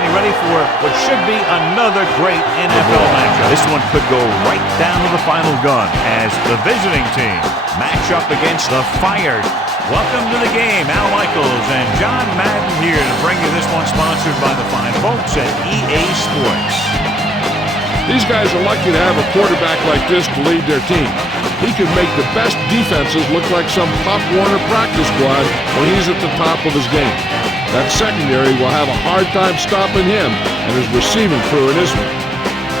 getting ready for what should be another great NFL matchup. This one could go right down to the final gun as the visiting team match up against the fired. Welcome to the game. Al Michaels and John Madden here to bring you this one, sponsored by the fine folks at EA Sports. These guys are lucky to have a quarterback like this to lead their team. He can make the best defenses look like some Pop Warner practice squad when he's at the top of his game. That secondary will have a hard time stopping him and his receiving crew in this one.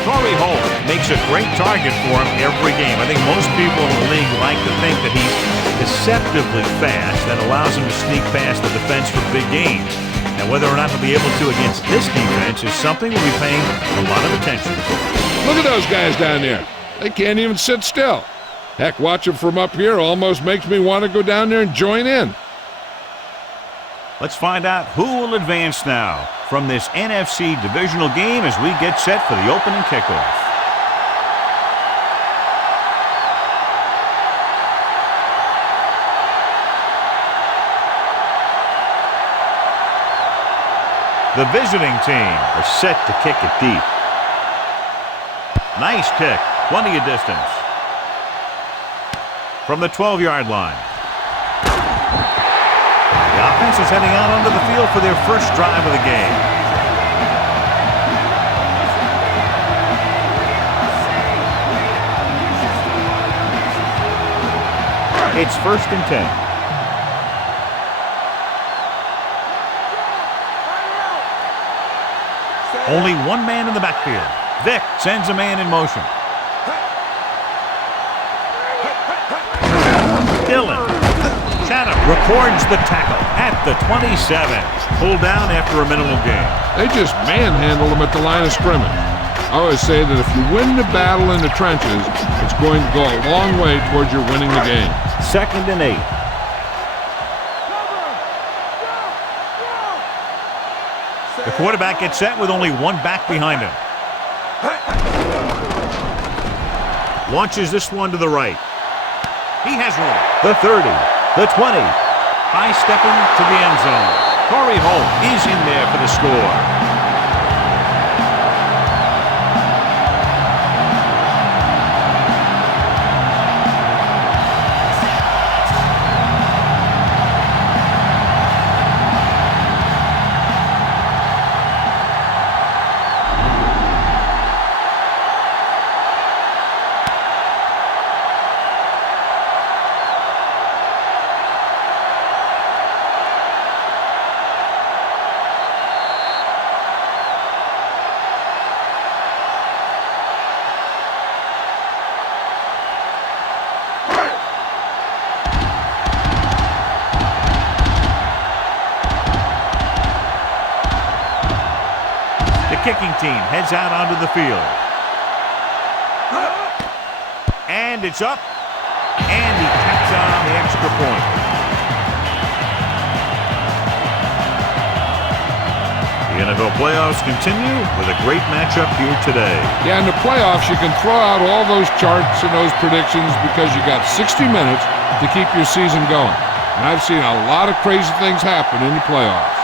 Corey Holt makes a great target for him every game. I think most people in the league like to think that he's deceptively fast. That allows him to sneak past the defense for big gains. Now, whether or not he'll be able to against this defense is something we'll be paying a lot of attention to. Look at those guys down there. They can't even sit still. Heck, watching from up here almost makes me want to go down there and join in. Let's find out who will advance now from this NFC Divisional game as we get set for the opening kickoff. The visiting team are set to kick it deep. Nice kick, plenty of distance. From the 12-yard line. The offense is heading out onto the field for their first drive of the game. It's 1st and 10. Only one man in the backfield. Vick sends a man in motion. Dillon. Chatham records the tackle at the 27. Pulled down after a minimal gain. They just manhandled him at the line of scrimmage. I always say that if you win the battle in the trenches, it's going to go a long way towards your winning the game. 2nd and 8. The quarterback gets set with only one back behind him. Launches this one to the right. He has room. The 30, the 20. High stepping to the end zone. Corey Holt is in there for the score. Kicking team heads out onto the field. And it's up. And he tacks on the extra point. The NFL playoffs continue with a great matchup here today. Yeah, in the playoffs, you can throw out all those charts and those predictions because you got 60 minutes to keep your season going. And I've seen a lot of crazy things happen in the playoffs.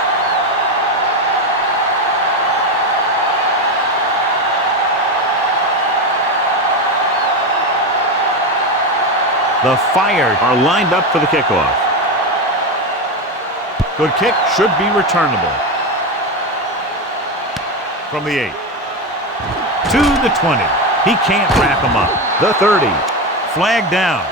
The Fire are lined up for the kickoff. Good kick, should be returnable. From the 8. To the 20. He can't wrap him up. The 30. Flag down.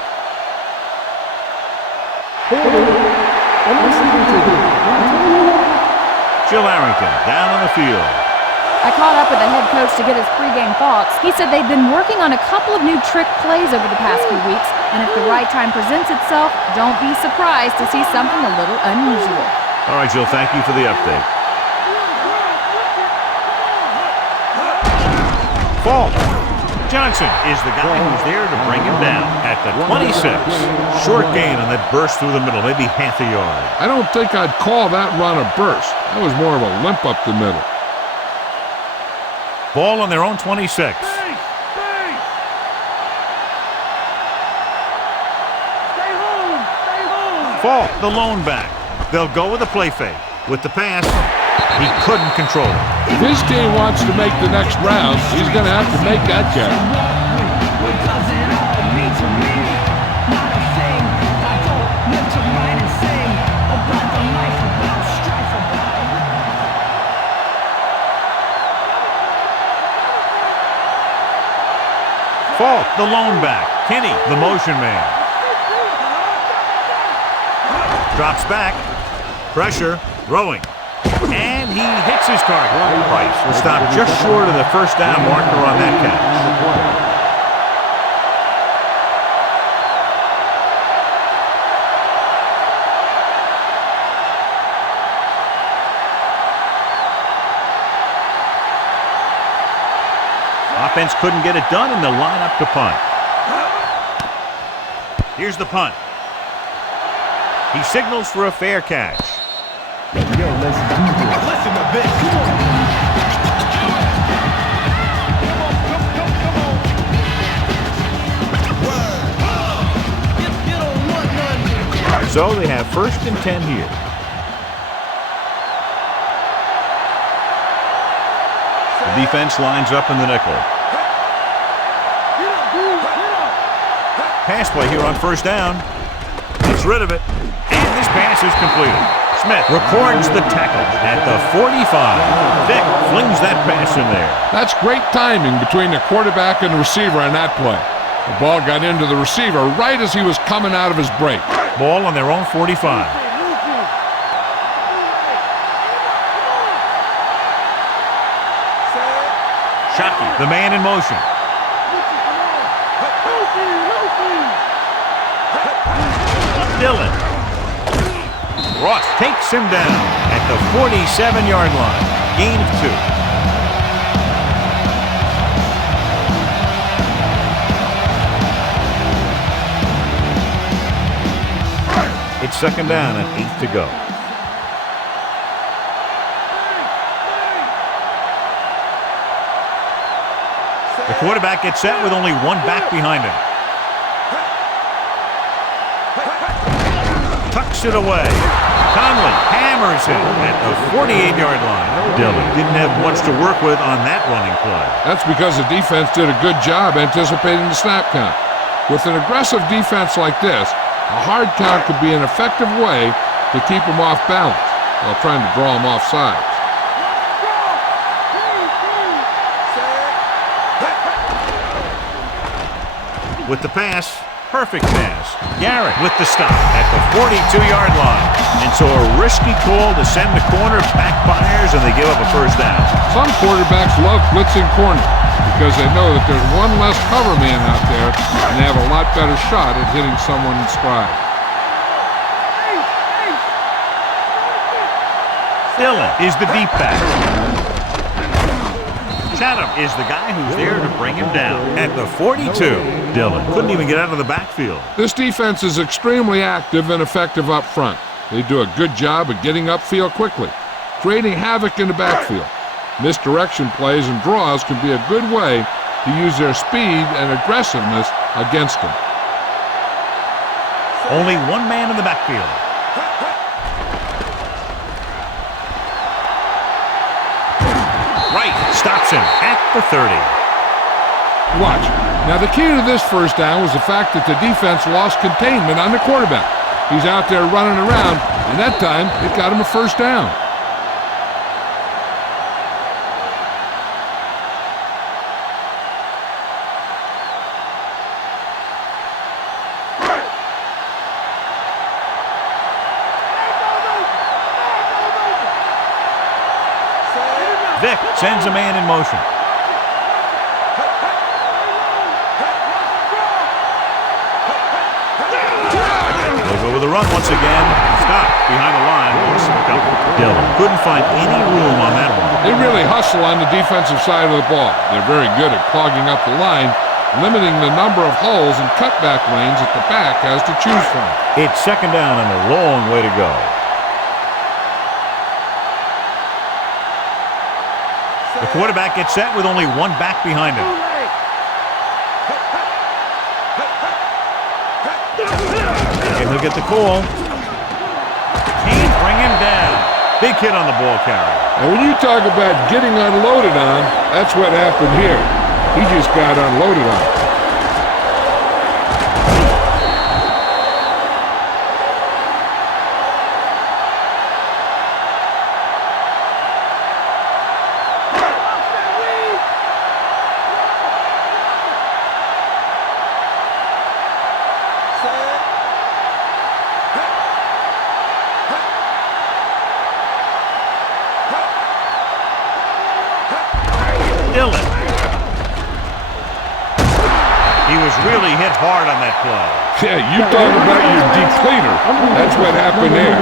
Jill Arrington down on the field. I caught up with the head coach to get his pregame thoughts. He said they've been working on a couple of new trick plays over the past few weeks, and if the right time presents itself, don't be surprised to see something a little unusual. All right, Jill, thank you for the update. Fall. Johnson is the guy who's there to bring him down at the 26. Short gain on that burst through the middle, maybe half a yard. I don't think I'd call that run a burst. That was more of a limp up the middle. Ball on their own 26. Fall, the lone back. They'll go with a play fake. With the pass, He couldn't control it. If his team wants to make the next round, he's going to have to make that catch. Falk, the lone back. Kenny, the motion man. Drops back. Pressure. Throwing. And he hits his target. Price will stop just short of the first down marker on that catch. Offense couldn't get it done, and they'll line up to punt. Here's the punt. He signals for a fair catch. Yo, let's do this. Listen a bit. Come on. So they have 1st and 10 here. The defense lines up in the nickel. Pass play here on 1st down. Gets rid of it. And this pass is completed. Smith records the tackle at the 45. Vick flings that pass in there. That's great timing between the quarterback and the receiver on that play. The ball got into the receiver right as he was coming out of his break. Ball on their own 45. Shockey, the man in motion. Dillon. Ross takes him down at the 47-yard line. Gain of 2. It's 2nd down and 8 to go. The quarterback gets set with only one back behind him. Tucks it away. Conley hammers him at the 48-yard line. Dillon didn't have much to work with on that running play. That's because the defense did a good job anticipating the snap count. With an aggressive defense like this, a hard count could be an effective way to keep them off balance while trying to draw them off sides. With the pass, perfect pass. Garrett with the stop at the 42-yard line. And so a risky call to send the corner backfires, and they give up a 1st down. Some quarterbacks love blitzing corner because they know that there's one less cover man out there and they have a lot better shot at hitting someone in stride. Dillon is the deep back. Chatham is the guy who's there to bring him down at the 42. Dillon couldn't even get out of the backfield. This defense is extremely active and effective up front. They do a good job of getting upfield quickly, creating havoc in the backfield. Misdirection plays and draws can be a good way to use their speed and aggressiveness against them. Only one man in the backfield. Right stops him at the 30. Watch. Now the key to this 1st down was the fact that the defense lost containment on the quarterback. He's out there running around, and that time it got him a 1st down. Vick sends a man in motion. They'll go with a run once again. Stop behind the line. Dillon couldn't find any room on that one. They really hustle on the defensive side of the ball. They're very good at clogging up the line, limiting the number of holes and cutback lanes that the back has to choose from. It's 2nd down and a long way to go. The quarterback gets set with only one back behind him. And he'll get the call. Can't bring him down. Big hit on the ball carrier. And when you talk about getting unloaded on, that's what happened here. He just got unloaded on. He was really hit hard on that play. Yeah, you talk about your depleter. That's what happened there.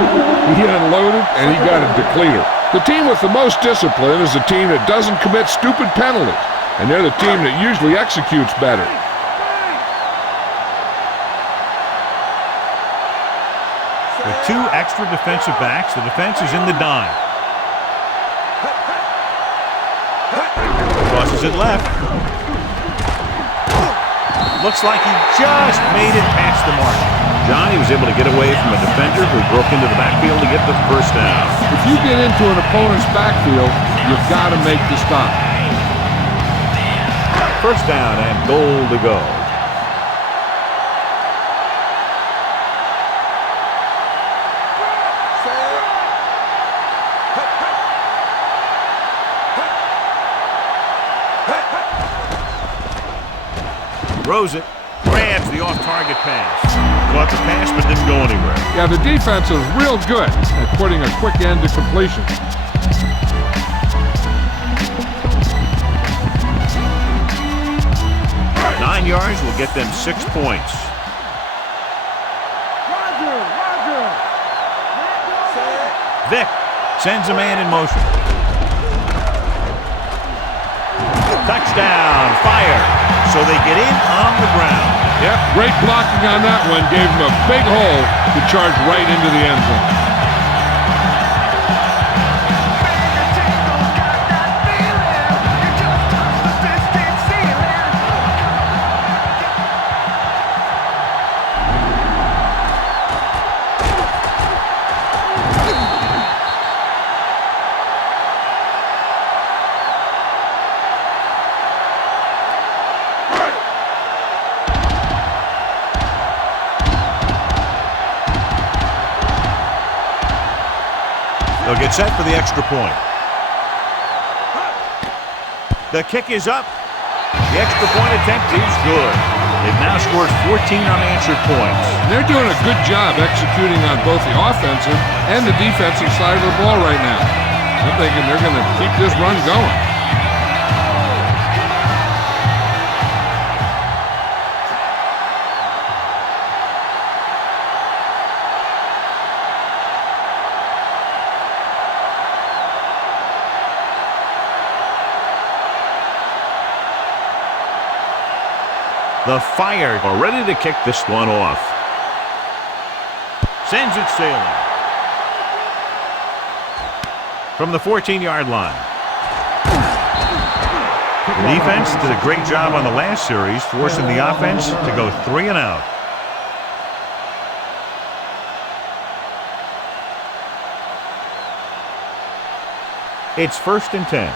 He unloaded and he got a depleter. The team with the most discipline is the team that doesn't commit stupid penalties, and they're the team that usually executes better. With 2 extra defensive backs, the defense is in the dime. Crosses it left. Looks like he just made it past the mark. Johnny was able to get away from a defender who broke into the backfield to get the first down. If you get into an opponent's backfield, you've got to make the stop. First down and goal to go. Throws it, grabs the off-target pass. Caught the pass but didn't go anywhere. Yeah, the defense is real good at putting a quick end to completion. 9 yards will get them 6 points. Vic sends a man in motion. Touchdown, fire. So they get in on the ground. Yep, great blocking on that one. Gave him a big hole to charge right into the end zone. They'll get set for the extra point. The kick is up. The extra point attempt is good. They've now scored 14 unanswered points. They're doing a good job executing on both the offensive and the defensive side of the ball right now. I'm thinking they're going to keep this run going. The Fire are ready to kick this one off. Sends it sailing. From the 14-yard line. The defense did a great job on the last series, forcing the offense to go 3 and out. It's 1st and 10.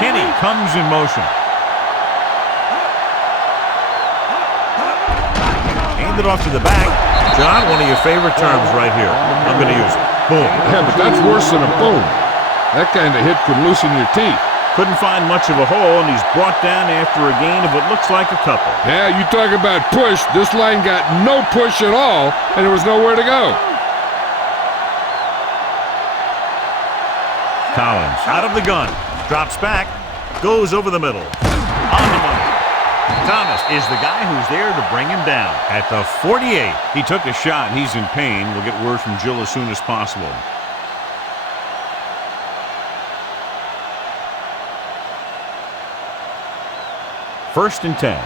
Kenny comes in motion. Hand it off to the back. John, one of your favorite terms right here. I'm going to use it. Boom. Yeah, but that's worse than a boom. That kind of hit could loosen your teeth. Couldn't find much of a hole, and he's brought down after a gain of what looks like a couple. Yeah, you talk about push. This line got no push at all, and there was nowhere to go. Collins out of the gun. Drops back. Goes over the middle. On the money. Thomas is the guy who's there to bring him down. At the 48. He took a shot. He's in pain. We'll get word from Jill as soon as possible. First and 10.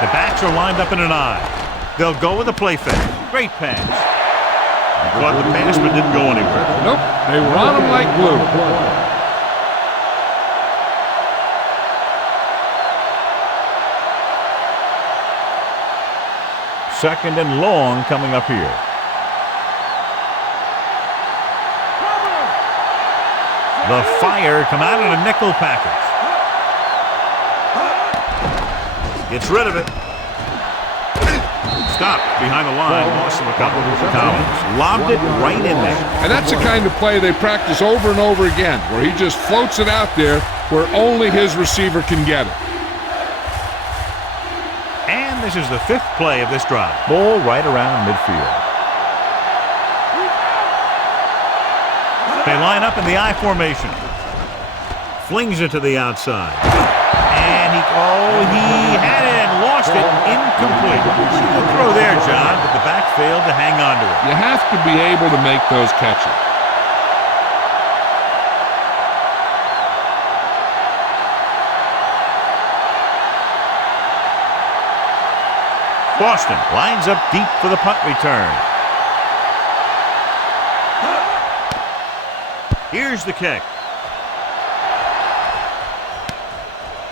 The backs are lined up in an eye. They'll go with a play fake. Great pass. Caught the pass but didn't go anywhere. Nope, they were on him like glue. 2nd and long coming up here. The Fire come out in a nickel package. Gets rid of it. Stopped behind the line. Lost him a couple of Collins. Lobbed it right in there. And that's the kind of play they practice over and over again, where he just floats it out there where only his receiver can get it. And this is the 5th play of this drive. Ball right around midfield. They line up in the I formation. Flings it to the outside. And he had it and lost it. Incomplete. Good throw there, John, but the back failed to hang on to it. You have to be able to make those catches. Boston lines up deep for the punt return. Here's the kick.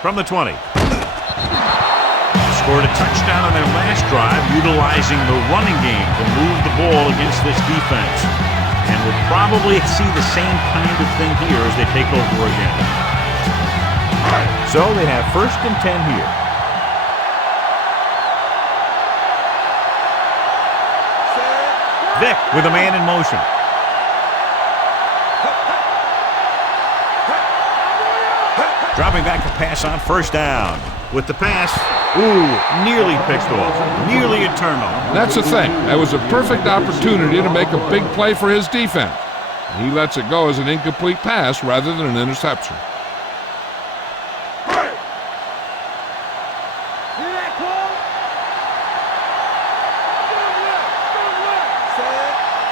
From the 20. Scored a touchdown on their last drive, utilizing the running game to move the ball against this defense. And we'll probably see the same kind of thing here as they take over again. So they have 1st and 10 here. Vick with a man in motion. Dropping back to pass on 1st down. With the pass, nearly picked off. Nearly a turnover. That's the thing. That was a perfect opportunity to make a big play for his defense. He lets it go as an incomplete pass rather than an interception.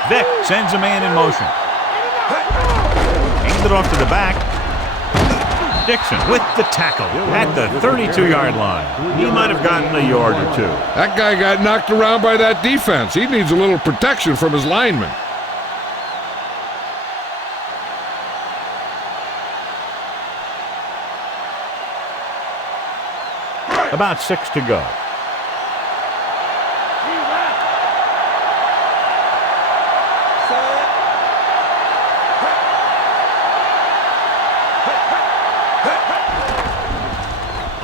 Vick sends a man in motion. Hands it off to the back. Dixon with the tackle at the 32-yard line. He might have gotten a yard or 2. That guy got knocked around by that defense. He needs a little protection from his linemen. About 6 to go.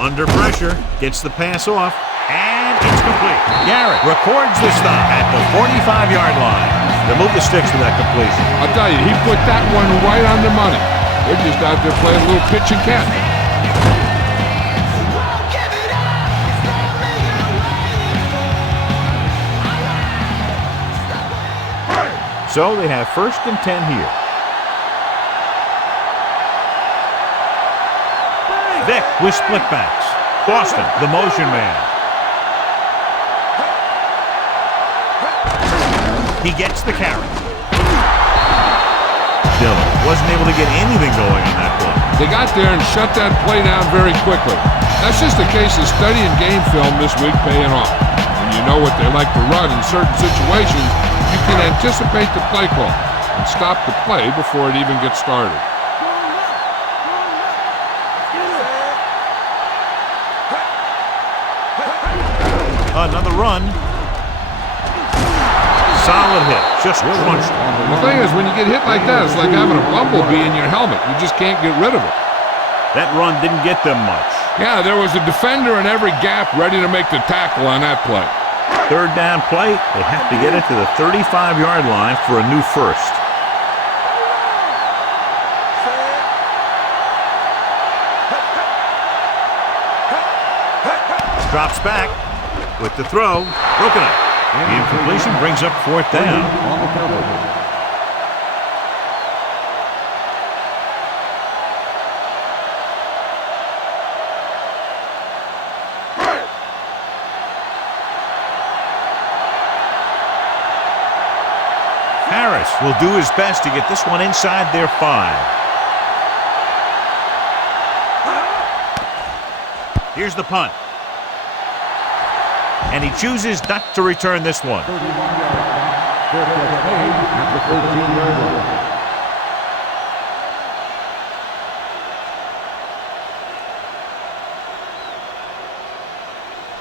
Under pressure, gets the pass off, and it's complete. Garrett records the stop at the 45-yard line. They move the sticks with that completion. I'll tell you, he put that one right on the money. They're just out there playing a little pitch and catch. So they have 1st and 10 here. Vick with split backs. Boston, the motion man. He gets the carry. Dillon wasn't able to get anything going on that play. They got there and shut that play down very quickly. That's just a case of studying game film this week paying off. When you know what they like to run in certain situations, you can anticipate the play call and stop the play before it even gets started. Another run. Solid hit. Just crunched it. The thing is, when you get hit like that, it's like having a bumblebee in your helmet. You just can't get rid of it. That run didn't get them much. Yeah, there was a defender in every gap ready to make the tackle on that play. 3rd down play. They have to get it to the 35-yard line for a new 1st. Drops back. With the throw, broken up. The incompletion brings up 4th down. Harris will do his best to get this one inside their 5. Here's the punt. And he chooses not to return this one.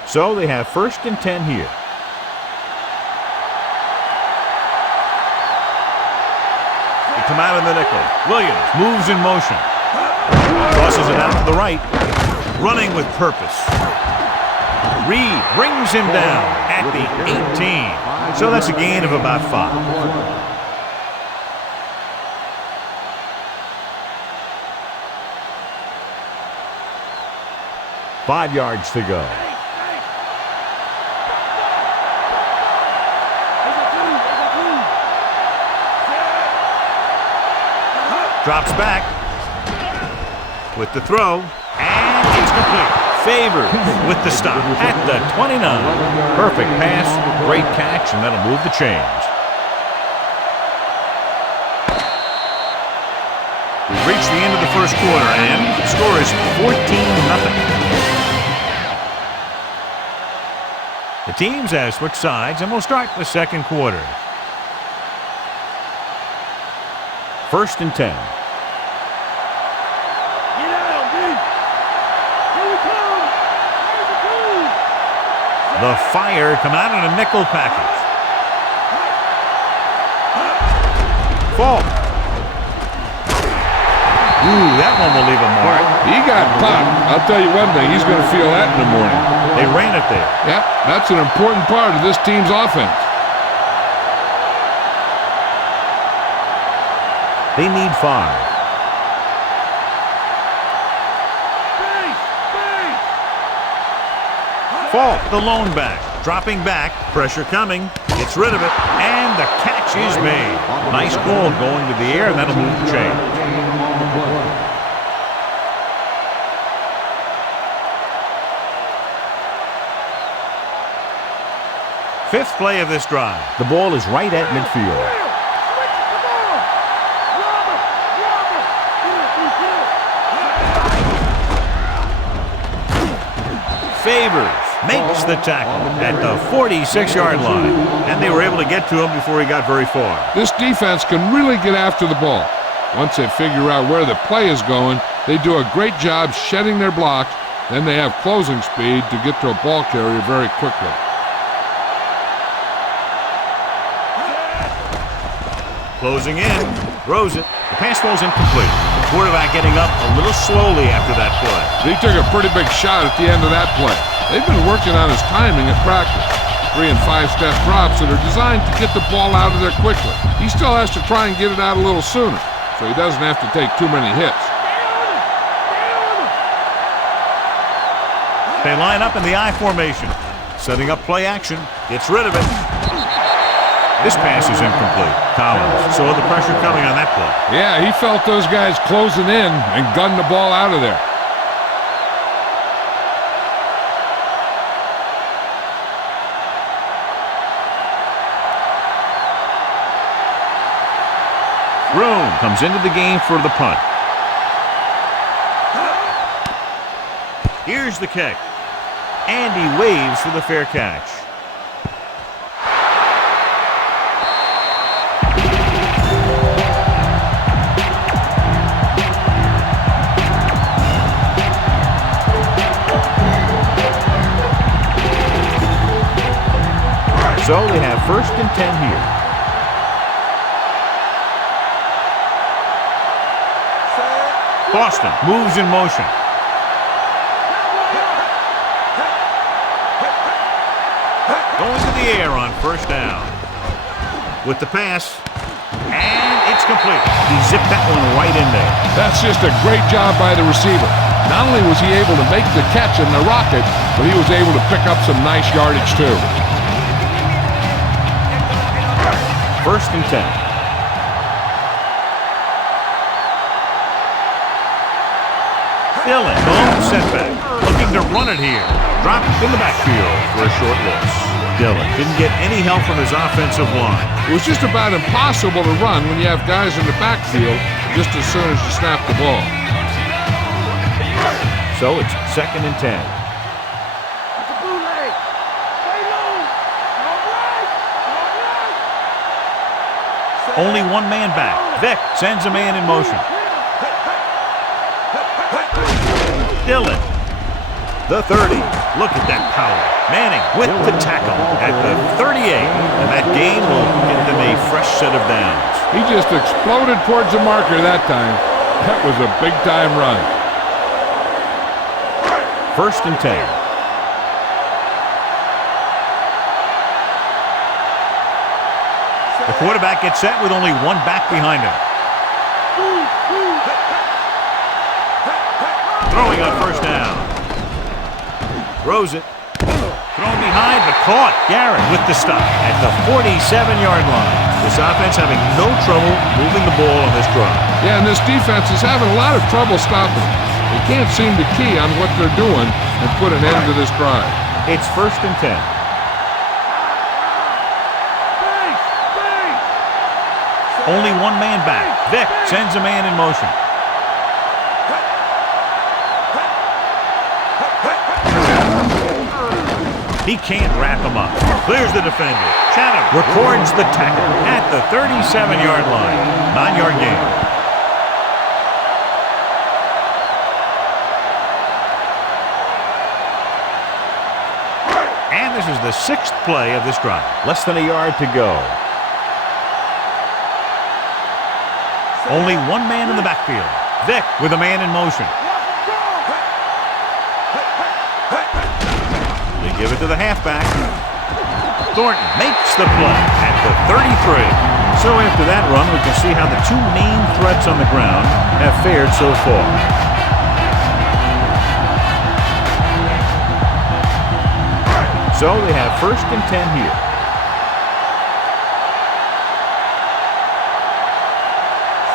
So they have 1st and 10 here. come out in the nickel. Williams moves in motion. Crosses it out to the right. Running with purpose. Reed brings him down at the 18. So that's a gain of about 5. 5 yards to go. Drops back with the throw, and it's complete. Favors with the stop at the 29. Perfect pass, great catch, and that'll move the chains. We've reached the end of the first quarter, and the score is 14-0. The teams have switched sides, and we'll start the second quarter. 1st and 10. The Fire come out in a nickel package. Fall. Ooh, that one will leave a mark. He got popped. I'll tell you one thing, he's going to feel that in the morning. They ran it there. Yep, that's an important part of this team's offense. They need 5. Fall, the lone back, dropping back, pressure coming, gets rid of it, and the catch is made. Nice ball going to the air, and that'll move the chain. Fifth play of this drive. The ball is right at midfield. Favors makes the tackle at the 46-yard line, and they were able to get to him before he got very far. This defense can really get after the ball. Once they figure out where the play is going, they do a great job shedding their blocks, then they have closing speed to get to a ball carrier very quickly. Closing in, throws it. The pass falls incomplete. The quarterback getting up a little slowly after that play. He took a pretty big shot at the end of that play. They've been working on his timing at practice. 3- and 5-step drops that are designed to get the ball out of there quickly. He still has to try and get it out a little sooner, so he doesn't have to take too many hits. They line up in the I formation. Setting up play action. Gets rid of it. This pass is incomplete. Collins saw the pressure coming on that play. Yeah, he felt those guys closing in and gunned the ball out of there. Room comes into the game for the punt. Here's the kick. And he waves for the fair catch. So they have 1st and 10 here. Boston moves in motion. Going to the air on 1st down. With the pass, and it's complete. He zipped that one right in there. That's just a great job by the receiver. Not only was he able to make the catch in the rocket, but he was able to pick up some nice yardage too. 1st and 10. Dillon, lone setback, looking to run it here. Dropped in the backfield for a short loss. Dillon didn't get any help from his offensive line. It was just about impossible to run when you have guys in the backfield just as soon as you snap the ball. So it's 2nd and 10. Only one man back. Vick sends a man in motion. Dillon, the 30. Look at that power. Manning with the tackle at the 38. And that gain will get them a fresh set of downs. He just exploded towards the marker that time. That was a big-time run. 1st and 10. The quarterback gets set with only one back behind him. Throwing on 1st down. Throws it. Thrown behind, but caught. Garrett with the stop at the 47-yard line. This offense having no trouble moving the ball on this drive. Yeah, and this defense is having a lot of trouble stopping. They can't seem to key on what they're doing and put an end to this drive. It's 1st and 10. Only one man back. Vick sends a man in motion. He can't wrap him up. Clears the defender. Chatham records the tackle at the 37-yard line. 9-yard gain. And this is the 6th play of this drive. Less than a yard to go. Only one man in the backfield. Vick with a man in motion. They give it to the halfback. Thornton makes the play at the 33. So after that run, we can see how the two main threats on the ground have fared so far. So they have 1st and 10 here.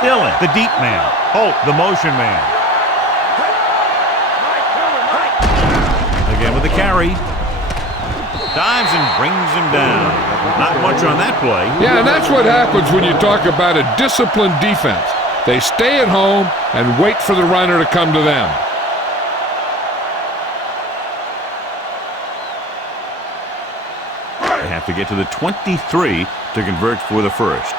Dillon, the deep man. Holt, the motion man. Again with the carry. Dives and brings him down. Not much on that play. Yeah, and that's what happens when you talk about a disciplined defense. They stay at home and wait for the runner to come to them. They have to get to the 23 to convert for the 1st.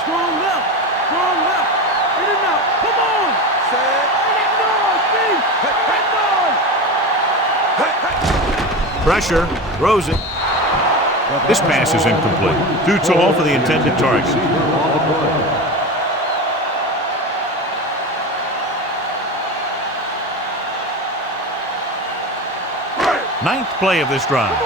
Pressure, throws it. This pass is incomplete. Too tall for the intended target. 9th play of this drive.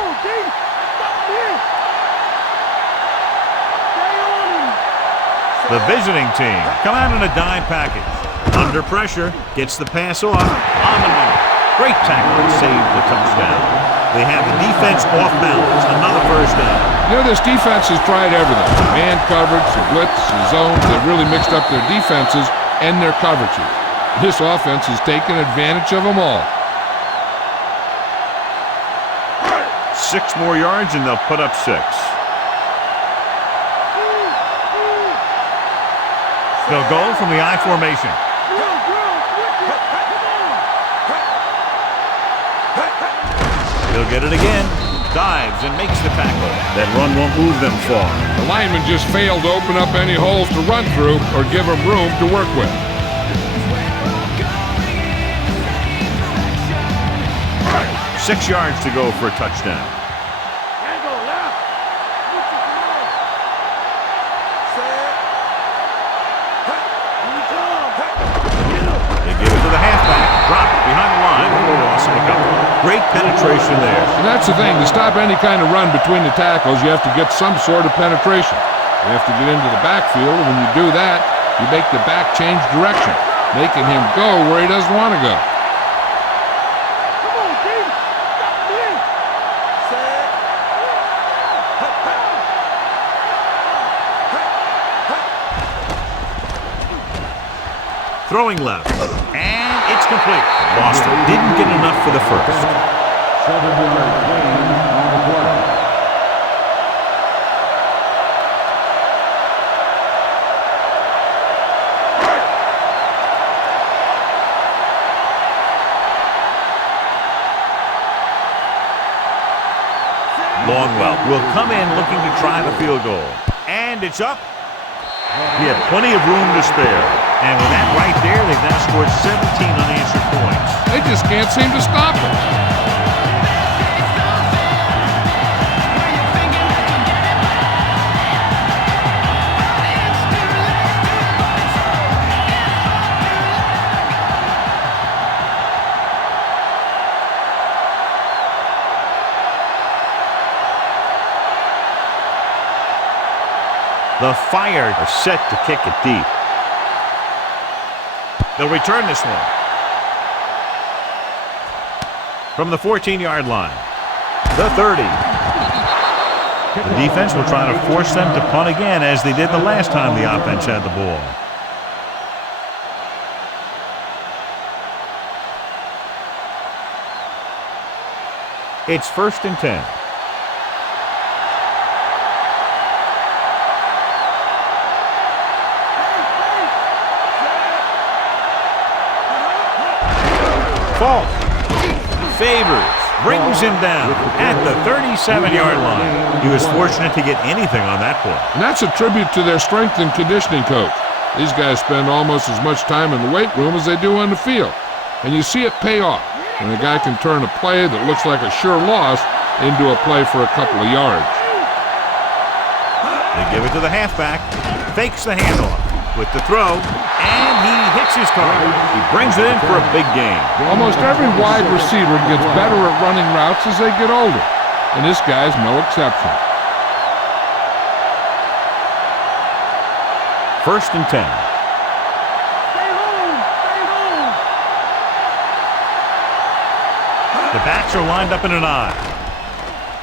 The visiting team come out in a dime package. Under pressure, gets the pass off on the money. Great tackle and saved the touchdown. They have the defense off balance. Another 1st down. You know, this defense has tried everything. Man coverage, the blitz, the zones. They've really mixed up their defenses and their coverages. This offense has taken advantage of them all. 6 more yards and they'll put up 6. They'll go from the I formation. He'll get it again. Dives and makes the tackle. That run won't move them far. The lineman just failed to open up any holes to run through or give them room to work with. 6 yards to go for a touchdown. They give it to the halfback. Drop it behind the line. Loss of a couple. Great penetration there. And that's the thing. To stop any kind of run between the tackles, you have to get some sort of penetration. You have to get into the backfield. And when you do that, you make the back change direction, making him go where he doesn't want to go. Throwing left. And it's complete. Boston didn't get enough for the 1st. 7-yard gain on the play. Longwell will come in looking to try the field goal. And it's up. He had plenty of room to spare. And with that right there, they've now scored 17 unanswered points. They just can't seem to stop it. The Fire are set to kick it deep. They'll return this one. From the 14-yard line. The 30. The defense will try to force them to punt again as they did the last time the offense had the ball. It's 1st and 10. Falk. Favors. Brings him down at the 37-yard line. He was fortunate to get anything on that play. And that's a tribute to their strength and conditioning coach. These guys spend almost as much time in the weight room as they do on the field. And you see it pay off when a guy can turn a play that looks like a sure loss into a play for a couple of yards. They give it to the halfback. Fakes the handoff with the throw. And he hits his target. He brings it in for a big gain. Almost every wide receiver gets better at running routes as they get older, and this guy's no exception. 1st and 10. The backs are lined up in an I.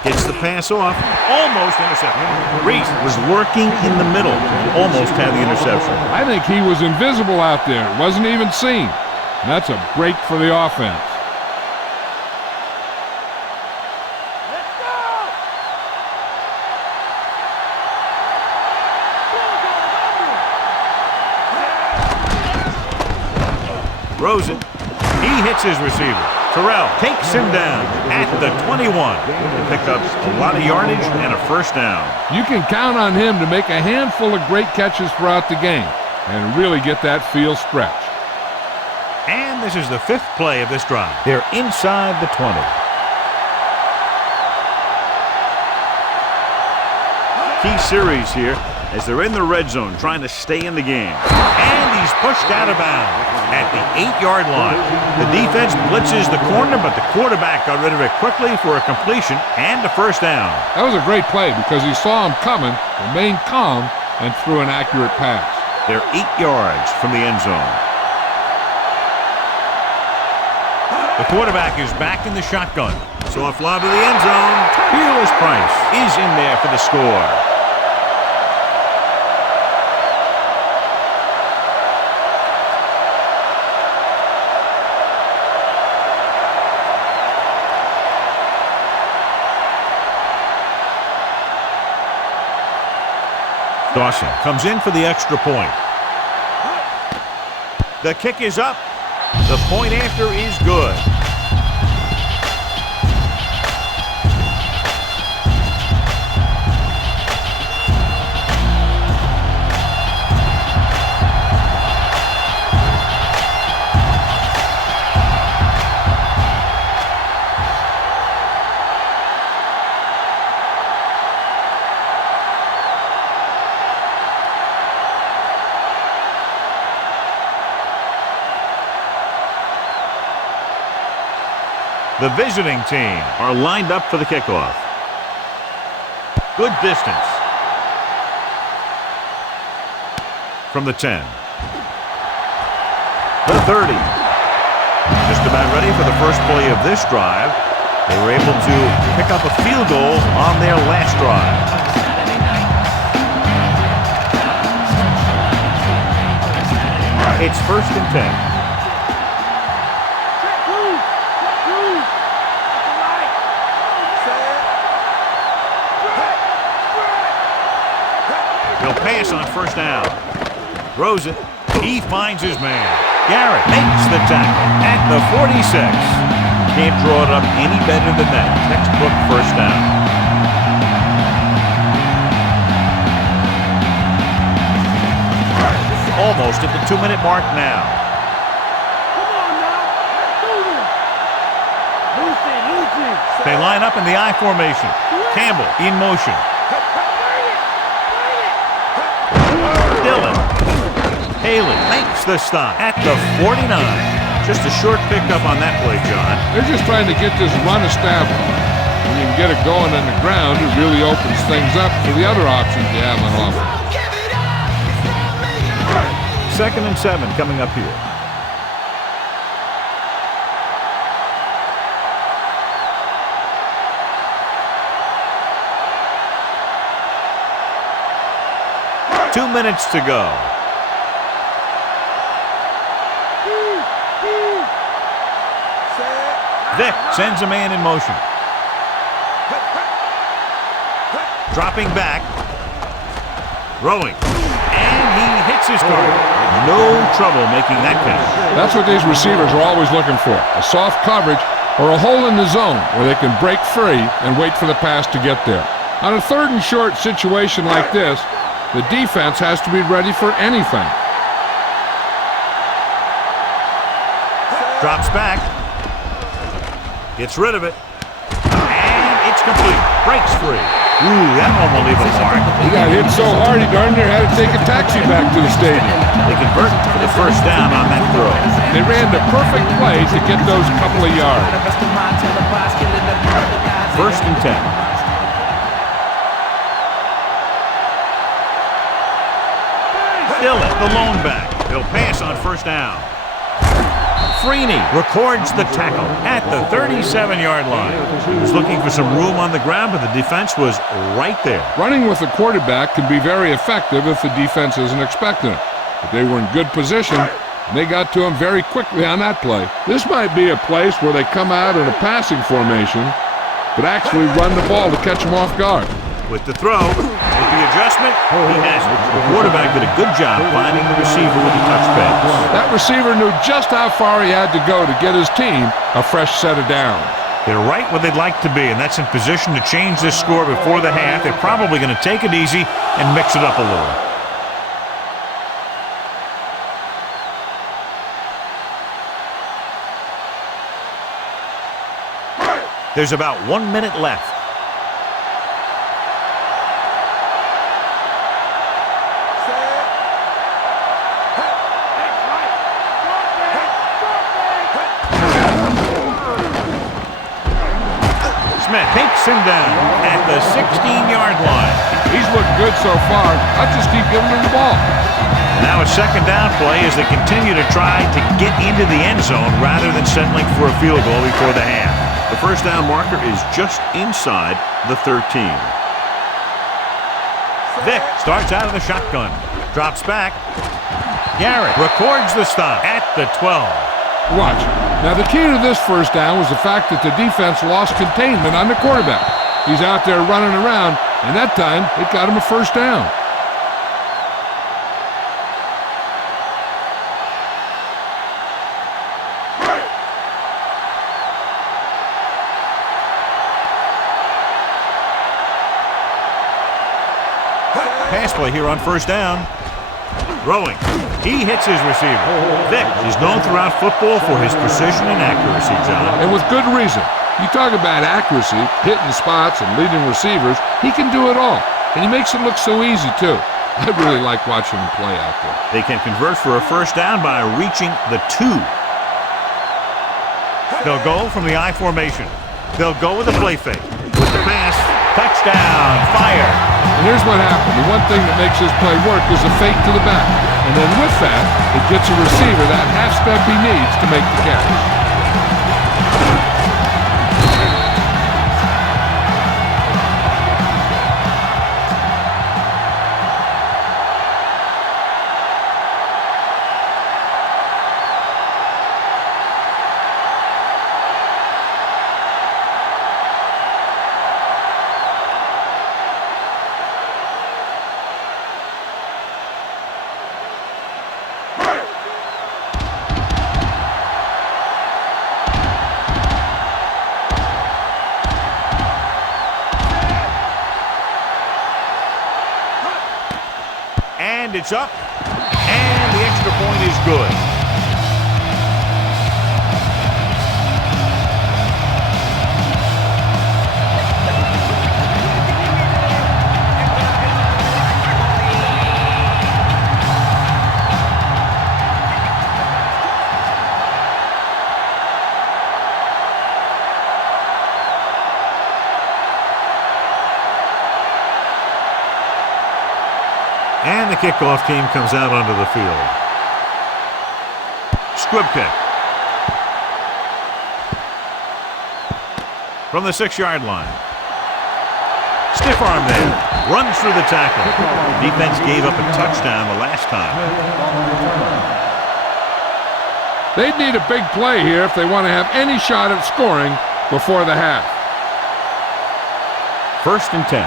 Gets the pass off. Almost intercepted. Reese was lurking in the middle. Almost had the interception. I think he was invisible out there. Wasn't even seen. And that's a break for the offense. Throws it. He hits his receiver. Terrell takes him down at the 21. They pick up a lot of yardage and a 1st down. You can count on him to make a handful of great catches throughout the game and really get that field stretch. And this is the 5th play of this drive. They're inside the 20. Key series here as they're in the red zone trying to stay in the game. And he's pushed out of bounds at the 8-yard line. The defense blitzes the corner, but the quarterback got rid of it quickly for a completion and a 1st down. That was a great play because he saw him coming, remained calm, and threw an accurate pass. They're 8 yards from the end zone. The quarterback is back in the shotgun. Soft lob to the end zone. Peerless Price is in there for the score. Dawson comes in for the extra point. The kick is up. The point after is good. The visiting team are lined up for the kickoff. Good distance. From the 10. The 30. Just about ready for the first play of this drive. They were able to pick up a field goal on their last drive. It's 1st and 10. He'll pass on 1st down. Throws it. He finds his man. Garrett makes the tackle at the 46. Can't draw it up any better than that. Textbook 1st down. Almost at the 2-minute mark now. They line up in the I formation. Campbell in motion. Haley makes the stop at the 49. Just a short pickup on that play, John. They're just trying to get this run established. When you can get it going on the ground, it really opens things up for the other options you have on offense. 2nd and 7 coming up here. Two minutes to go. Vic sends a man in motion. Dropping back. Throwing. And he hits his target. No trouble making that catch. That's what these receivers are always looking for. A soft coverage or a hole in the zone where they can break free and wait for the pass to get there. On a 3rd and short situation like this, the defense has to be ready for anything. Drops back. Gets rid of it. And it's complete. Breaks free. Ooh, that one will leave a mark. He got hit so hard he darn near had to take a taxi back to the stadium. They convert for the first down on that throw. They ran the perfect play to get those couple of yards. 1st and 10. Dillon, the lone back. He'll pass on 1st down. Freeney records the tackle at the 37-yard line. He was looking for some room on the ground, but the defense was right there. Running with the quarterback can be very effective if the defense isn't expecting it. But they were in good position, and they got to him very quickly on that play. This might be a place where they come out in a passing formation, but actually run the ball to catch him off guard. With the throw, with the adjustment, he has it. The quarterback did a good job finding the receiver with the touch pass. That receiver knew just how far he had to go to get his team a fresh set of downs. They're right where they'd like to be, and that's in position to change this score before the half. They're probably going to take it easy and mix it up a little. There's about 1 minute left. Smith takes him down at the 16-yard line. He's looked good so far. I'll just keep giving him the ball. Now a 2nd down play as they continue to try to get into the end zone rather than settling for a field goal before the half. The 1st down marker is just inside the 13. Vic starts out of the shotgun. Drops back. Garrett records the stop at the 12. Watch. Now, the key to this 1st down was the fact that the defense lost containment on the quarterback. He's out there running around, and that time it got him a 1st down. Pass play here on 1st down. Throwing. He hits his receiver. Vic is known throughout football for his precision and accuracy, John. And with good reason. You talk about accuracy, hitting spots, and leading receivers, he can do it all. And he makes it look so easy, too. I really like watching him play out there. They can convert for a 1st down by reaching the 2. They'll go from the I formation. They'll go with a play fake. With the pass, touchdown, fire. And here's what happened. The one thing that makes this play work is a fake to the back. And then with that, it gets a receiver that half step he needs to make the catch. And it's up, and the extra point is good. And the kickoff team comes out onto the field. squib kick. From the 6-yard line. Stiff arm there. Runs through the tackle. Defense gave up a touchdown the last time. They'd need a big play here if they want to have any shot at scoring before the half. 1st and 10.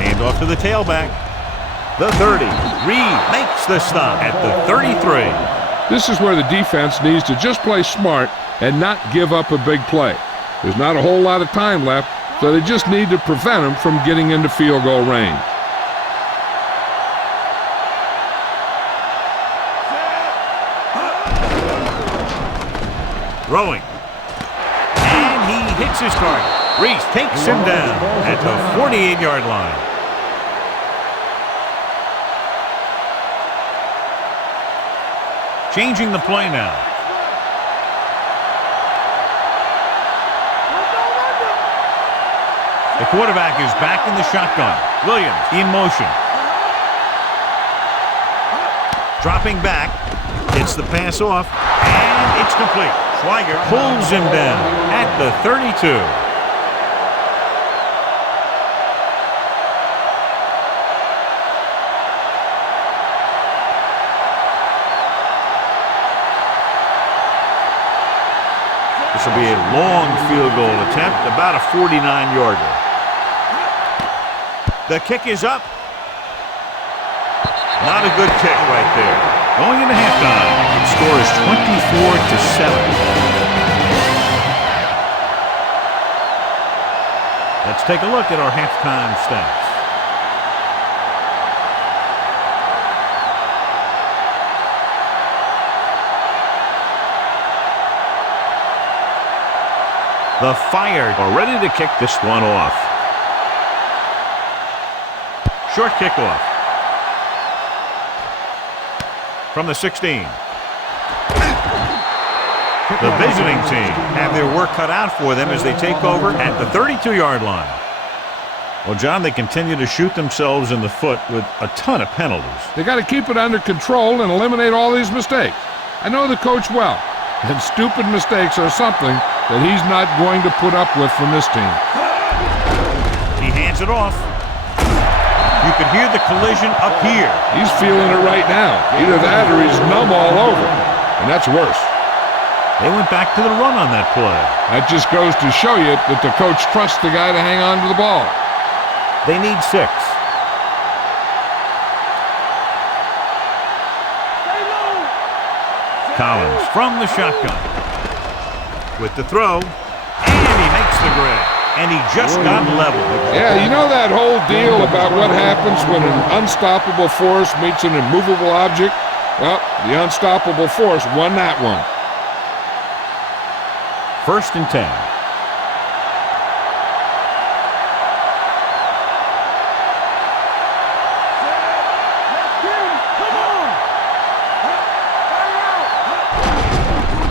Hand off to the tailback. The 30. Reed makes the stop at the 33. This is where the defense needs to just play smart and not give up a big play. There's not a whole lot of time left, so they just need to prevent them from getting into field goal range. Throwing. And he hits his target. Reese takes him down at the 48-yard line. Changing the play now. The quarterback is back in the shotgun. Williams in motion. Dropping back. Gets the pass off. And it's complete. Schweiger pulls him down at the 32. This will be a long field goal attempt, about a 49-yarder. The kick is up. Not a good kick right there. Going into halftime, the score is 24-7. Let's take a look at our halftime stats. The Fire are ready to kick this one off. Short kickoff. From the 16. The visiting team have their work cut out for them as they take over at the 32-yard line. Well, John, they continue to shoot themselves in the foot with a ton of penalties. They got to keep it under control and eliminate all these mistakes. I know the coach well, and stupid mistakes are something that he's not going to put up with from this team. He hands it off. You can hear the collision up here. He's feeling it right now. Either that or he's numb all over, and that's worse. They went back to the run on that play. That just goes to show you that the coach trusts the guy to hang on to the ball. They need 6. Collins from the shotgun. With the throw, and he makes the grab. And he just got level. Yeah, you know that whole deal about what happens when an unstoppable force meets an immovable object? Well, the unstoppable force won that one. 1st and 10.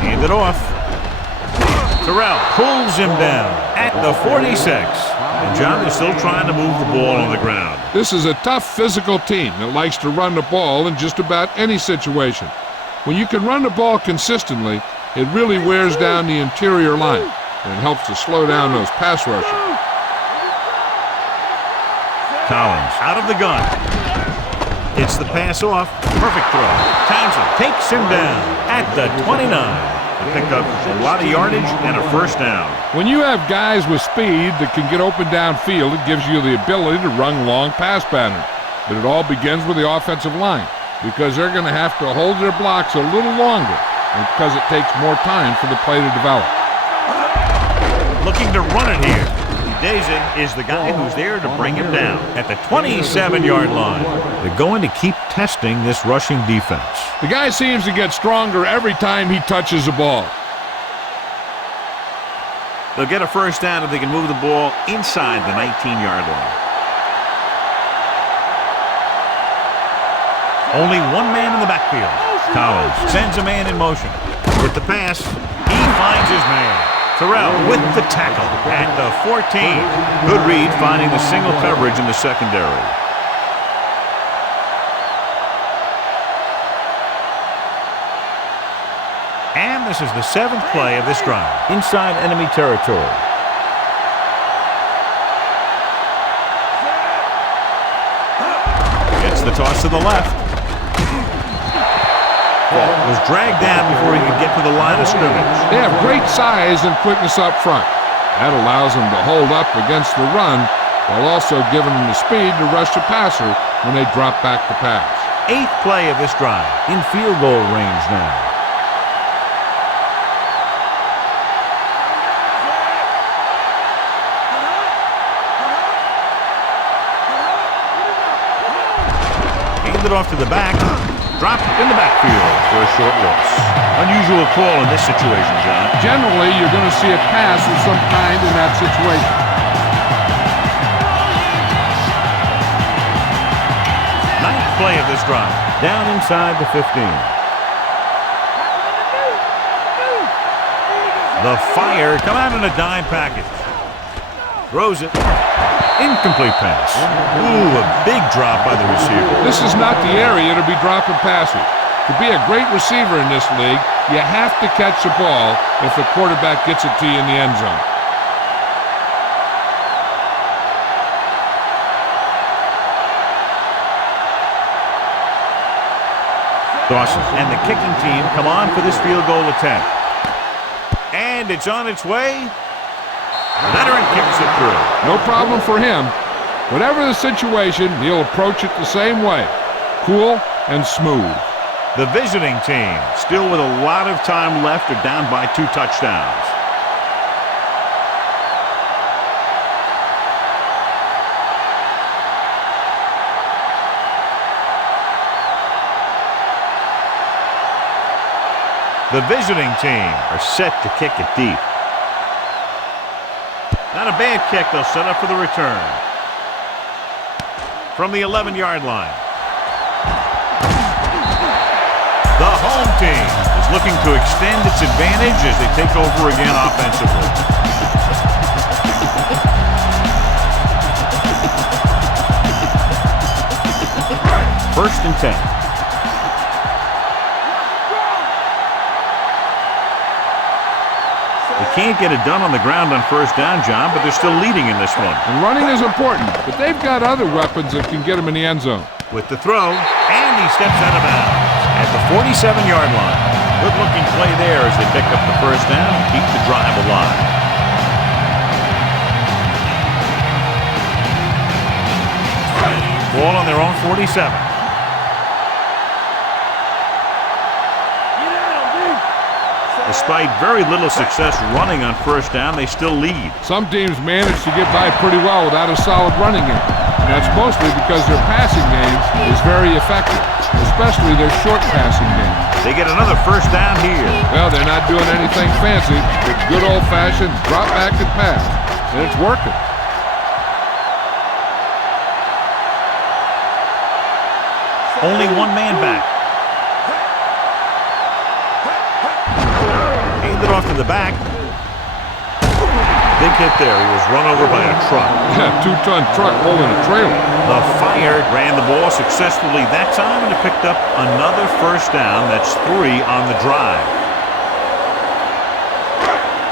Hand it off. Terrell pulls him down at the 46. And John is still trying to move the ball on the ground. This is a tough physical team that likes to run the ball in just about any situation. When you can run the ball consistently, it really wears down the interior line, and it helps to slow down those pass rushers. Collins out of the gun. It's the pass off. Perfect throw. Townsend takes him down at the 29. Pick up a lot of yardage and a first down. When you have guys with speed that can get open downfield, it gives you the ability to run long pass patterns. But it all begins with the offensive line, because they're going to have to hold their blocks a little longer, and because it takes more time for the play to develop. Looking to run it here. Dazen is the guy who's there to bring him down at the 27-yard line. They're going to keep testing this rushing defense. The guy seems to get stronger every time he touches the ball. They'll get a first down if they can move the ball inside the 19-yard line. Only one man in the backfield. Collins sends a man in motion. With the pass, he finds his man. Terrell with the tackle at the 14. Good read, finding the single coverage in the secondary. And this is the 7th play of this drive. Inside enemy territory. Gets the toss to the left. Was dragged down before he could get to the line of scrimmage. They have great size and quickness up front. That allows them to hold up against the run while also giving them the speed to rush the passer when they drop back to pass. 8th play of this drive. In field goal range now. Handed off to the back. Dropped in the backfield for a short loss. Unusual call in this situation, John. Generally, you're going to see a pass of some kind in that situation. 9th play of this drive. Down inside the 15. The Fire come out in a dime package. Throws it. Incomplete pass. Ooh, a big drop by the receiver. This is not the area to be dropping passes. To be a great receiver in this league, you have to catch the ball if the quarterback gets it to you in the end zone. Dawson and the kicking team come on for this field goal attempt. And it's on its way. Leonard kicks it through. No problem for him. Whatever the situation, he'll approach it the same way. Cool and smooth. The visiting team, still with a lot of time left, are down by 2 touchdowns. The visiting team are set to kick it deep. Not a bad kick. They'll set up for the return. From the 11-yard line. The home team is looking to extend its advantage as they take over again offensively. First and 10. They can't get it done on the ground on first down, John, but they're still leading in this one. And running is important, but they've got other weapons that can get them in the end zone. With the throw, and he steps out of bounds at the 47-yard line. Good-looking play there as they pick up the first down and keep the drive alive. Ball on their own 47. Despite very little success running on first down, they still lead. Some teams manage to get by pretty well without a solid running game. And that's mostly because their passing game is very effective, especially their short passing game. They get another first down here. Well, they're not doing anything fancy, but good old-fashioned drop back and pass. And it's working. Only one man back. Off to the back. Big hit there. He was run over by a truck. Yeah, 2-ton truck pulling a trailer. The Fire ran the ball successfully that time and it picked up another first down. That's 3 on the drive.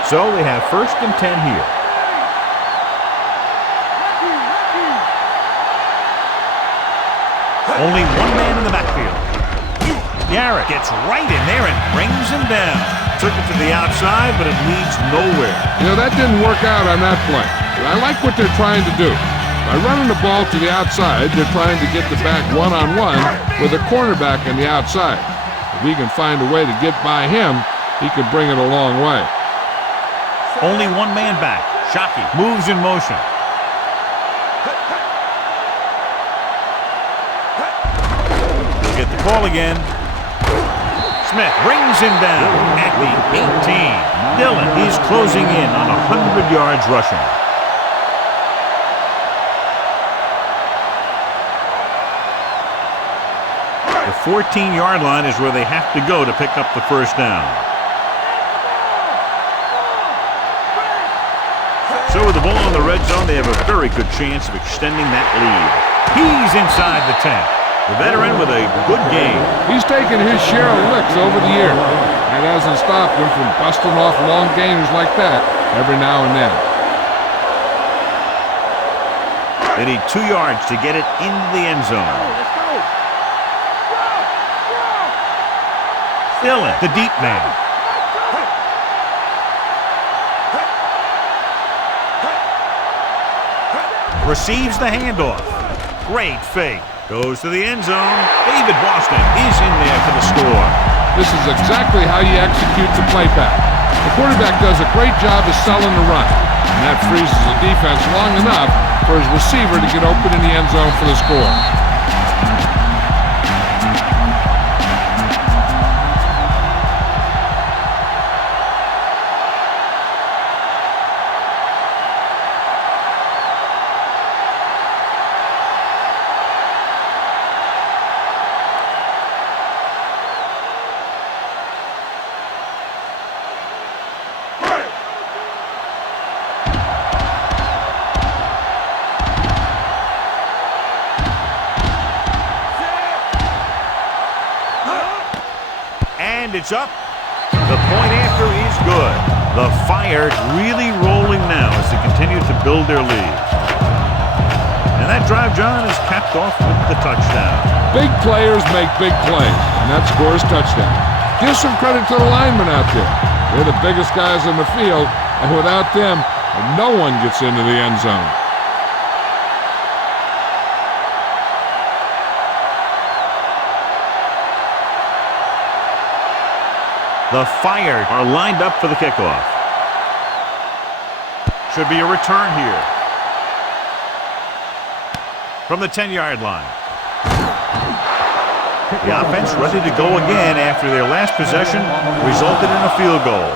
So they have first and 10 here. Only one man in the backfield. Garrett gets right in there and brings him down. Took it to the outside, but it leads nowhere. You know, that didn't work out on that play. But I like what they're trying to do. By running the ball to the outside, they're trying to get the back one-on-one with a cornerback on the outside. If he can find a way to get by him, he can bring it a long way. Only one man back. Shockey moves in motion. He'll get the call again. Smith brings him down at the 18. Dillon, he's closing in on 100 yards rushing. The 14-yard line is where they have to go to pick up the first down. with the ball in the red zone, they have a very good chance of extending that lead. He's inside the 10. The veteran with a good game. He's taken his share of licks over the years. That hasn't stopped him from busting off long gainers like that every now and then. They need 2 yards to get it into the end zone. Dillon, the deep man. Receives the handoff. Great fake. Goes to the end zone. David Boston is in there for the score. This is exactly how you execute the play back. The quarterback does a great job of selling the run, and that freezes the defense long enough for his receiver to get open in the end zone for the score. And it's up. The point after is good. The Fire really rolling now as they continue to build their lead. And that drive, John, is capped off with the touchdown. Big players make big plays, and that scores touchdown. Give some credit to the linemen out there. They're the biggest guys in the field, and without them, no one gets into the end zone. The Fire are lined up for the kickoff. Should be a return here. From the 10-yard line. The offense ready to go again after their last possession resulted in a field goal.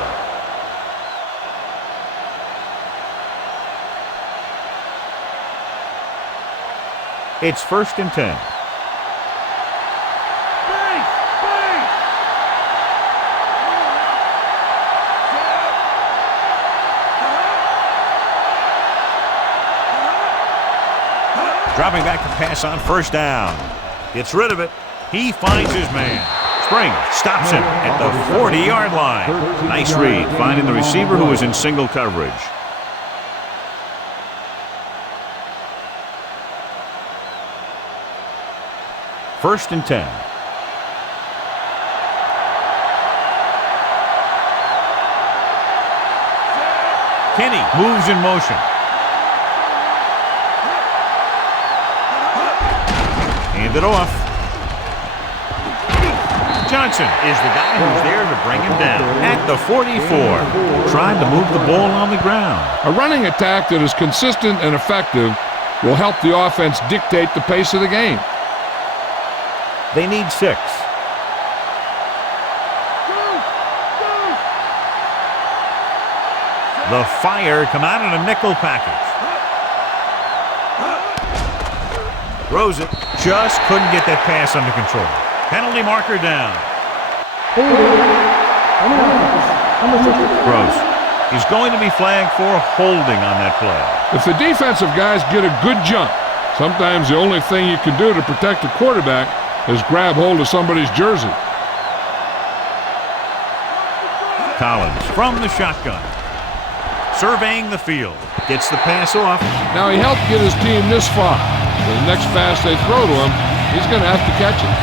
It's 1st and 10. Dropping back to pass on 1st down. Gets rid of it. He finds his man. Spring stops him at the 40-yard line. Nice read, finding the receiver who was in single coverage. First and 10. Kenny moves in motion. Hand it off. Johnson is the guy who's there to bring him down at the 44, trying to move the ball on the ground. A running attack that is consistent and effective will help the offense dictate the pace of the game. They need 6. The Fire come out in a nickel package. Throws it. Just couldn't get that pass under control. Penalty marker down. Gross. He's going to be flagged for holding on that play. If the defensive guys get a good jump, sometimes the only thing you can do to protect the quarterback is grab hold of somebody's jersey. Collins from the shotgun. Surveying the field. Gets the pass off. Now he helped get his team this far. The next pass they throw to him, he's going to have to catch it.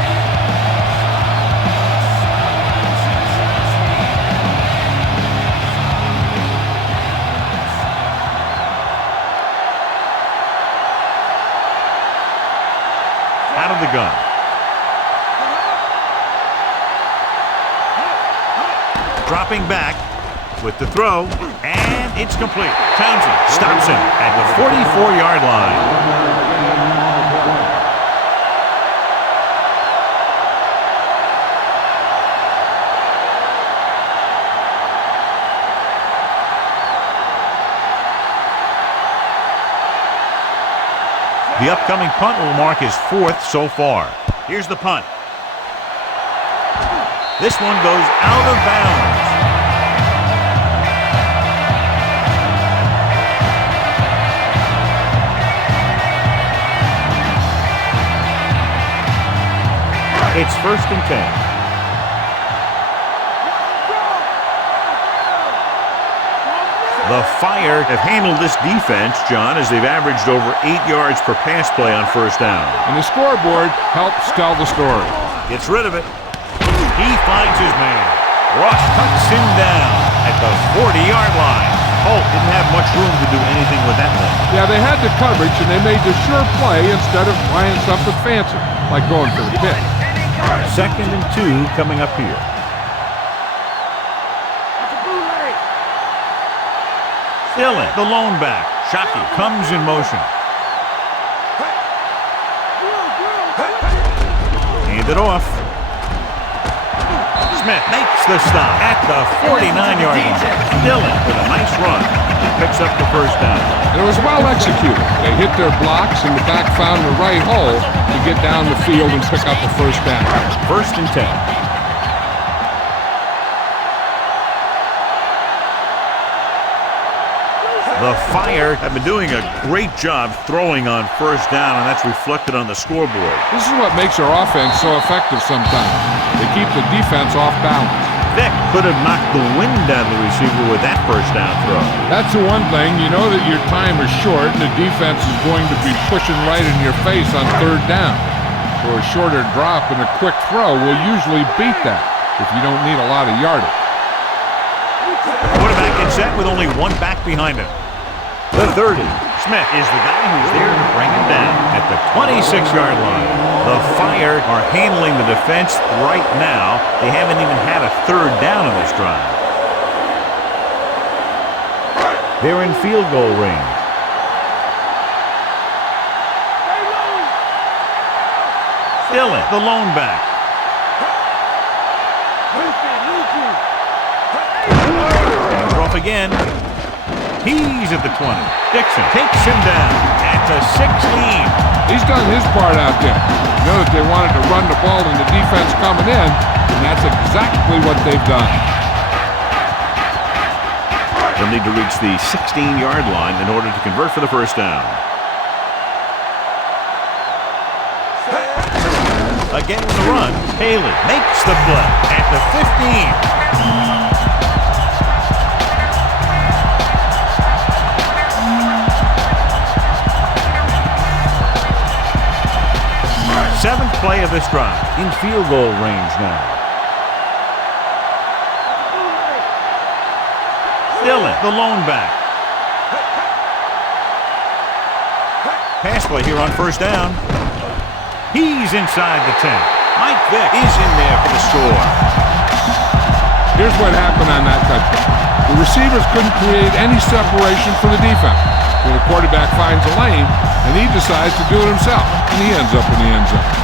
Out of the gun. Dropping back with the throw, and it's complete. Townsend stops him at the 44-yard line. The upcoming punt will mark his 4th so far. Here's the punt. This one goes out of bounds. It's 1st and 10. The Fire have handled this defense, John, as they've averaged over 8 yards per pass play on 1st down. And the scoreboard helps tell the story. Gets rid of it. He finds his man. Ross cuts him down at the 40-yard line. Holt didn't have much room to do anything with that one. Yeah, they had the coverage, and they made the sure play instead of trying something fancy, like going for the pick. 2nd and 2 coming up here. Dillon, the lone back. Shockey comes in motion. Hand it off. Smith makes the stop at the 49-yard line. Dillon with a nice run. He picks up the 1st down. It was well executed. They hit their blocks, and the back found the right hole to get down the field and pick up the 1st down. 1st and 10. The Fire have been doing a great job throwing on 1st down, and that's reflected on the scoreboard. This is what makes our offense so effective sometimes. They keep the defense off balance. Vick could have knocked the wind out of the receiver with that 1st down throw. That's the one thing. You know that your time is short, and the defense is going to be pushing right in your face on 3rd down. So a shorter drop and a quick throw will usually beat that if you don't need a lot of yardage. Quarterback gets set with only one back behind him. The 30. Smith is the guy who's there to bring him down at the 26-yard line. The Fire are handling the defense right now. They haven't even had a 3rd down in this drive. They're in field goal range. Dillon, the lone back. Hands off again. He's at the 20. Dixon takes him down at the 16. He's done his part out there. You know that they wanted to run the ball and the defense coming in, and that's exactly what they've done. They'll need to reach the 16-yard line in order to convert for the 1st down. Again with the run. Haley makes the play at the 15. 7th play of this drive. In field goal range now. Dillon, the lone back. Pass play here on 1st down. He's inside the 10. Mike Vick is in there for the score. Here's what happened on that touchdown. The receivers couldn't create any separation for the defense. So the quarterback finds a lane, and he decides to do it himself, and he ends up in the end zone.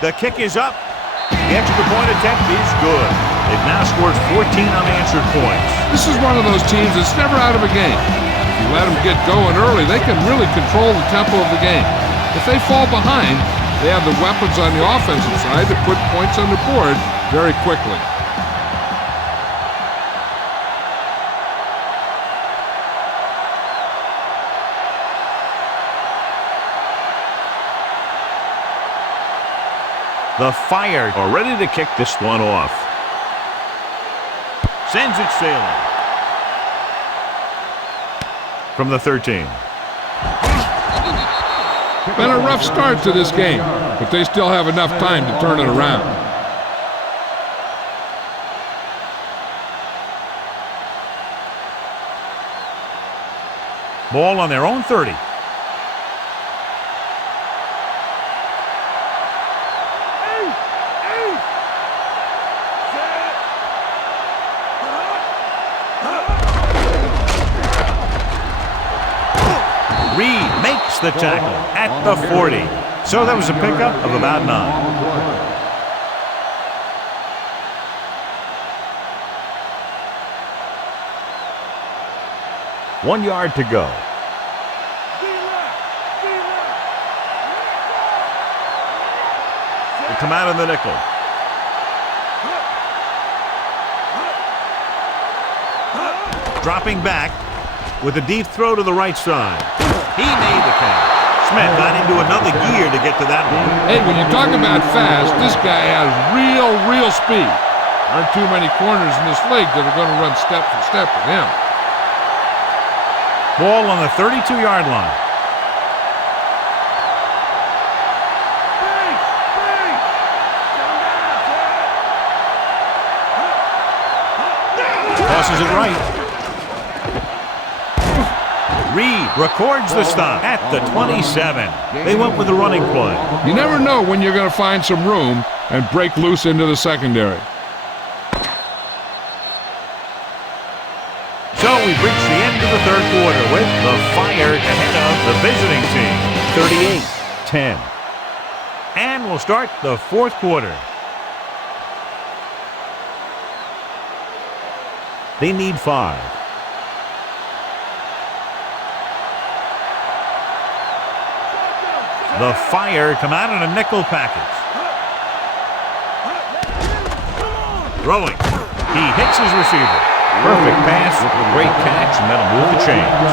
The kick is up. The extra point attempt is good. They've now scored 14 unanswered points. This is one of those teams that's never out of a game. If you let them get going early, they can really control the tempo of the game. If they fall behind, they have the weapons on the offensive side to put points on the board very quickly. The Fire are ready to kick this one off. Sends it sailing. From the 13. Been a rough start to this game, but they still have enough time to turn it around. Ball on their own 30. The tackle at the 40. So that was a pickup of about 9. 1 yard to go. They come out in the nickel. Dropping back with a deep throw to the right side. He made the catch. Smith got into another gear to get to that one. Hey, when you talk about fast, this guy has real speed. Aren't too many corners in this league that are going to run step for step with him. Ball on the 32-yard line. Tosses it right. Reed records the stop at the 27. They went with the running play. You never know when you're going to find some room and break loose into the secondary. So we've reached the end of the third quarter with the Fire ahead of the visiting team, 38-10. And we'll start the fourth quarter. They need 5. The Fire come out in a nickel package. Throwing. He hits his receiver. Perfect pass with a great catch, and that'll move the chains.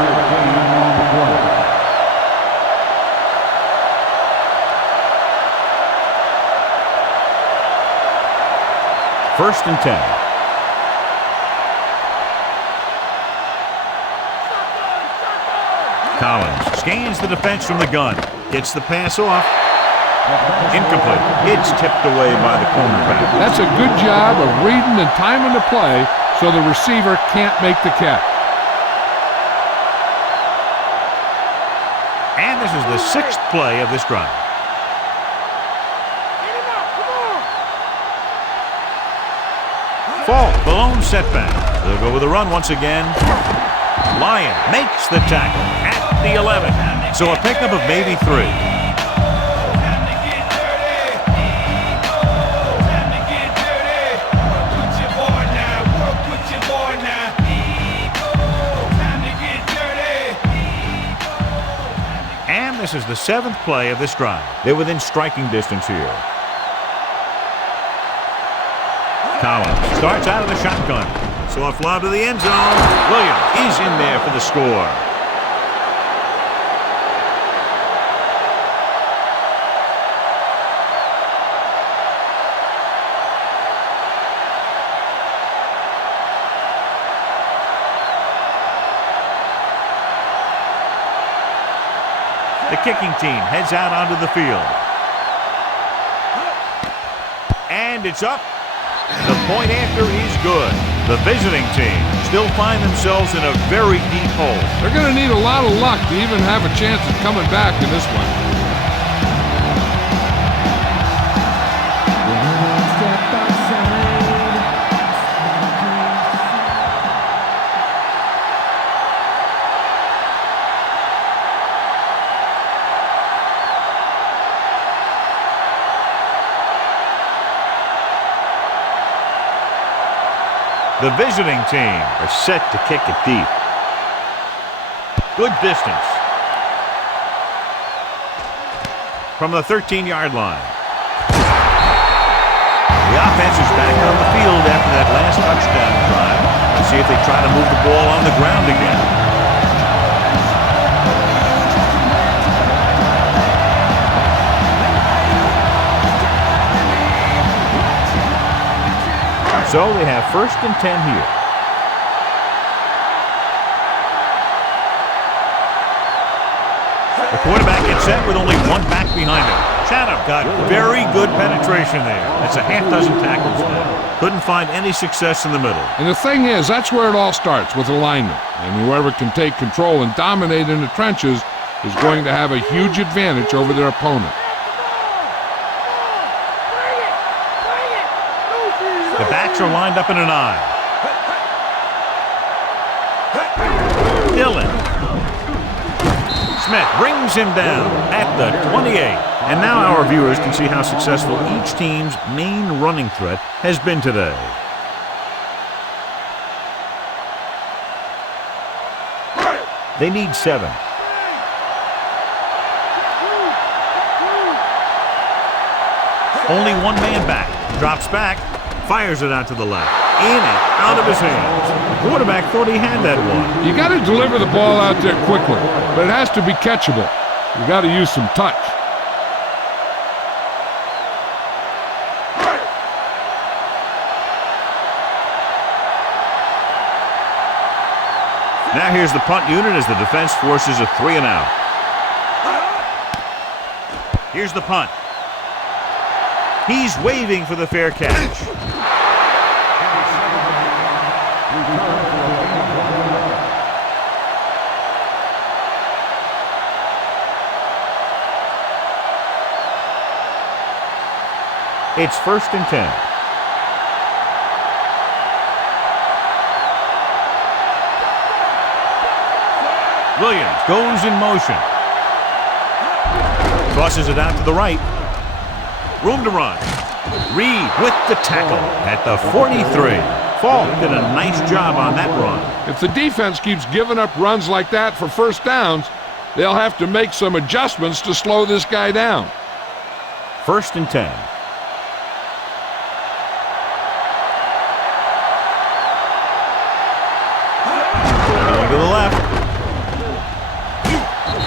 First and 10. Collins scans the defense from the gun. Gets the pass off. Incomplete. It's tipped away by the cornerback. That's a good job of reading and timing the play so the receiver can't make the catch. And this is the 6th play of this drive. Fault, the lone setback. They'll go with a run once again. Lyon makes the tackle at the 11. So a pickup of maybe 3. And this is the 7th play of this drive. They're within striking distance here. Collins starts out of the shotgun. Soft lob to the end zone. Williams is in there for the score. The kicking team heads out onto the field. And it's up. The point after is good. The visiting team still find themselves in a very deep hole. They're going to need a lot of luck to even have a chance of coming back in this one. The visiting team are set to kick it deep. Good distance. From the 13-yard line. The offense is back on the field after that last touchdown drive. Let's see if they try to move the ball on the ground again. So they have first and 10 here. The quarterback gets set with only one back behind him. Chatham got very good penetration there. That's a half dozen tackles now. Couldn't find any success in the middle. And the thing is, that's where it all starts, with alignment. And whoever can take control and dominate in the trenches is going to have a huge advantage over their opponent. The backs are lined up in an I. Dillon. Smith brings him down at the 28. And now our viewers can see how successful each team's main running threat has been today. They need 7. Only one man back. Drops back. Fires it out to the left. In and out of his hands. The quarterback thought he had that one. You got to deliver the ball out there quickly, but it has to be catchable. You got to use some touch. Now here's the punt unit as the defense forces a 3-and-out. Here's the punt. He's waving for the fair catch. It's 1st and 10. Williams goes in motion. Crosses it out to the right. Room to run. Reed with the tackle at the 43. Falk did a nice job on that run. If the defense keeps giving up runs like that for first downs, they'll have to make some adjustments to slow this guy down. 1st and 10. Going to the left.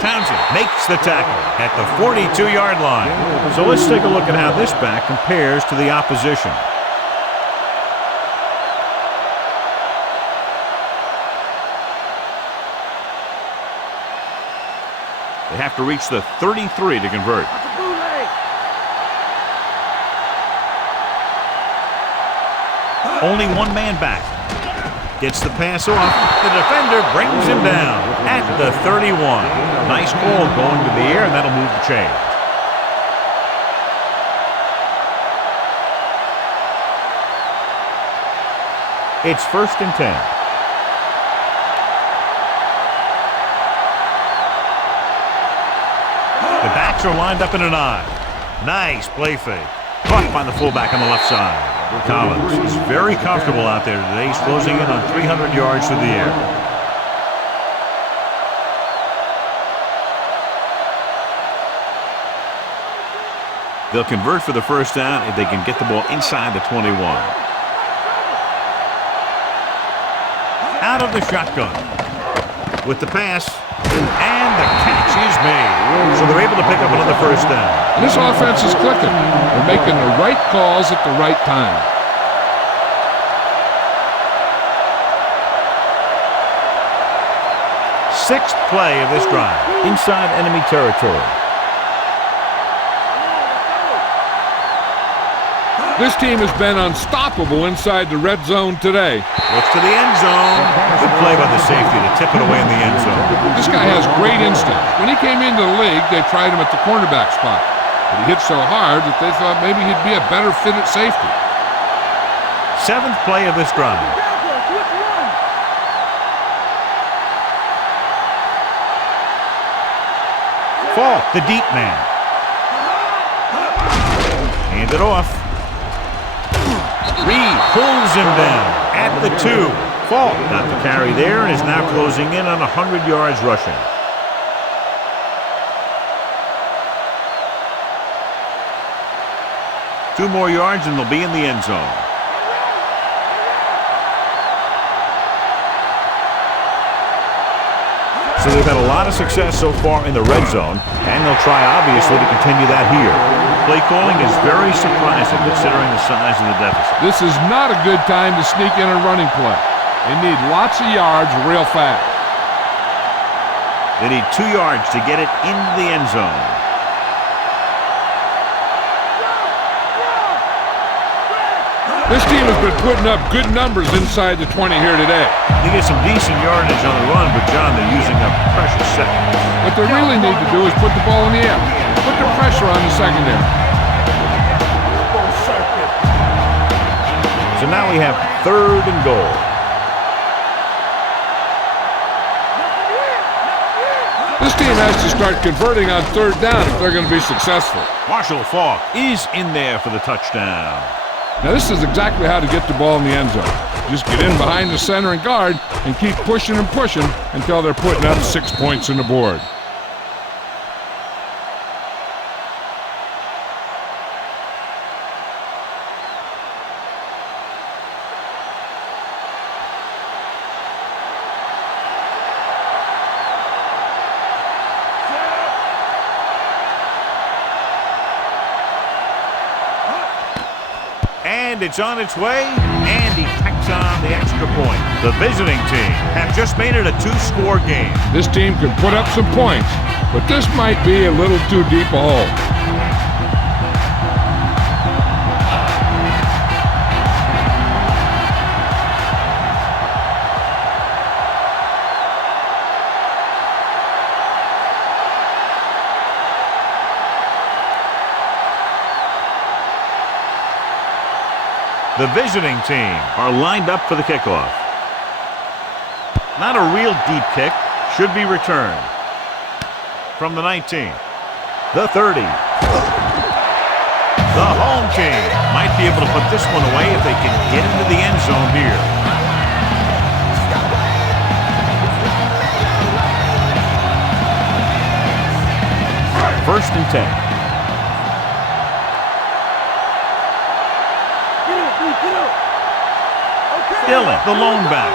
Townsend makes the tackle at the 42-yard line. So let's take a look at how this back compares to the opposition. They have to reach the 33 to convert. Only one man back. Gets the pass off. The defender brings him down at the 31. Nice call going to the air, and that'll move the chain. It's 1st and 10. The backs are lined up in an I. Nice play fake. Caught by the fullback on the left side. Collins is very comfortable out there today. He's closing in on 300 yards through the air. They'll convert for the first down if they can get the ball inside the 21. Out of the shotgun. With the pass. And the catch is made. So they're able to pick up another first down. This offense is clicking. They're making the right calls at the right time. Sixth play of this drive. Inside enemy territory. This team has been unstoppable inside the red zone today. Looks to the end zone. Good play by the safety to tip it away in the end zone. This guy has great instinct. When he came into the league, they tried him at the cornerback spot. But he hit so hard that they thought maybe he'd be a better fit at safety. Seventh play of this drive. Falk, the deep man. Hand it off. Reed pulls him down at the 2. Falk got the carry there and is now closing in on 100 yards rushing. Two more yards and they'll be in the end zone. So they've had a lot of success so far in the red zone, and they'll try, obviously, to continue that here. Play calling is very surprising considering the size of the deficit. This is not a good time to sneak in a running play. They need lots of yards real fast. They need 2 yards to get it into the end zone. This team has been putting up good numbers inside the 20 here today. They get some decent yardage on the run, but, John, they're using up precious seconds. What they really need to do is put the ball in the air. Put the pressure on the secondary. So now we have 3rd and goal. This team has to start converting on 3rd down if they're going to be successful. Marshall Falk is in there for the touchdown. Now, this is exactly how to get the ball in the end zone. Just get in behind the center and guard and keep pushing and pushing until they're putting up 6 points on the board. And it's on its way, and he tacks on the extra point. The visiting team have just made it a 2-score game. This team can put up some points, but this might be a little too deep a hole. The visiting team are lined up for the kickoff. Not a real deep kick. Should be returned. From the 19. The 30. The home team might be able to put this one away if they can get into the end zone here. First and 10. Dillon, the lone back.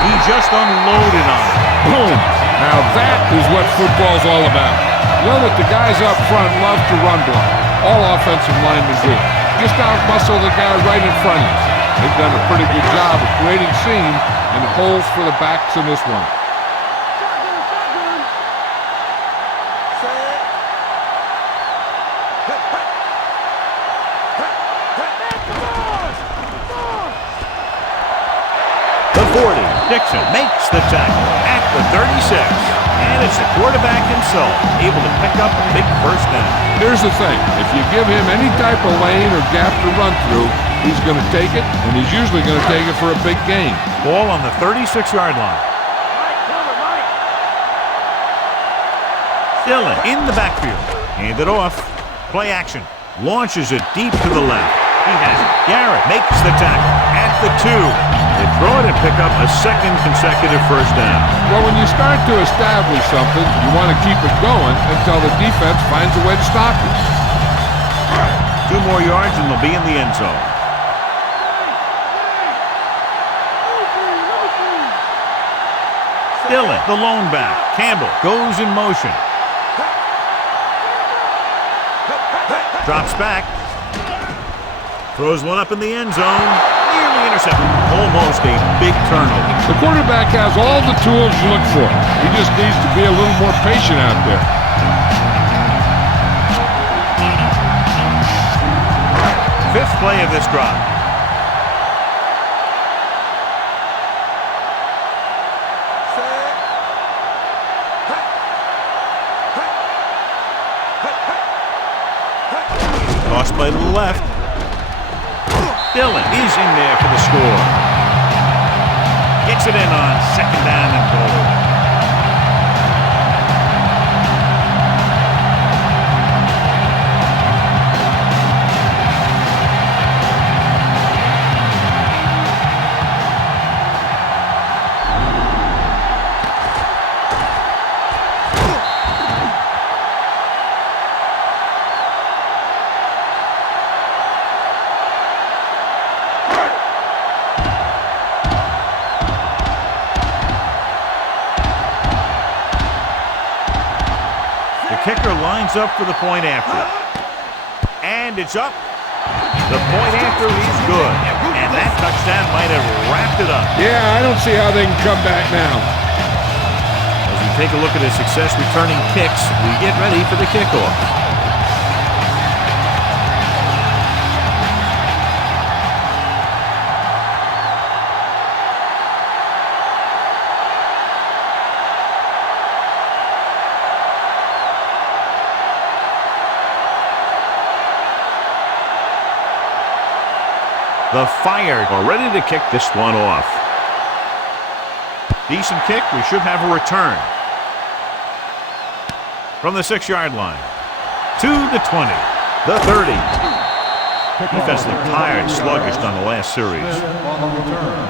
He just unloaded on it. Boom! Now that is what football's all about. You know that the guys up front love to run block. All offensive linemen do. Just out-muscle the guy right in front of you. They've done a pretty good job of creating seam and holes for the backs in this one. Dixon makes the tackle at the 36. And it's the quarterback himself able to pick up a big first down. Here's the thing. If you give him any type of lane or gap to run through, he's going to take it, and he's usually going to take it for a big gain. Ball on the 36-yard line. Dillon in the backfield. Hand it off. Play action. Launches it deep to the left. He has it. Garrett makes the tackle at the 2. They throw it and pick up a second consecutive first down. Well, when you start to establish something, you want to keep it going until the defense finds a way to stop you. 2 more yards and they'll be in the end zone. Dillon, the lone back. Campbell goes in motion. Drops back. Throws one up in the end zone. Nearly intercepted. Almost a big turnover. The quarterback has all the tools you look for. He just needs to be a little more patient out there. Fifth play of this drive. Tossed by the left. Dillon is in there for the score. Gets it in on second down and goal. Kicker lines up for the point after. And it's up. The point after is good. And that touchdown might have wrapped it up. Yeah, I don't see how they can come back now. As we take a look at his success returning kicks, we get ready for the kickoff. The Fire are ready to kick this one off. Decent kick. We should have a return. From the 6-yard line. To the 20. The 30. Defensively tired, sluggish on the last series. On the return.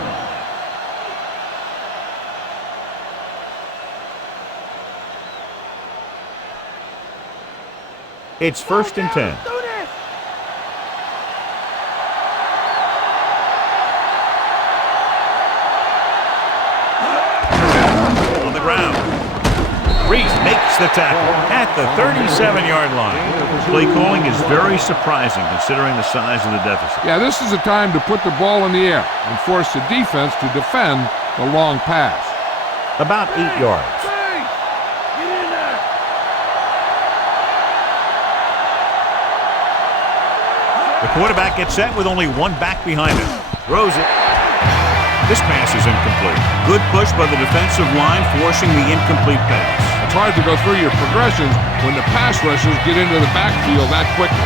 It's 1st and 10. On the ground. Reese makes the tackle at the 37-yard line. Play calling is very surprising considering the size of the deficit. Yeah, this is the time to put the ball in the air and force the defense to defend the long pass. About 8 yards. The quarterback gets set with only one back behind him. Throws it. This pass is incomplete. Good push by the defensive line, forcing the incomplete pass. It's hard to go through your progressions when the pass rushers get into the backfield that quickly.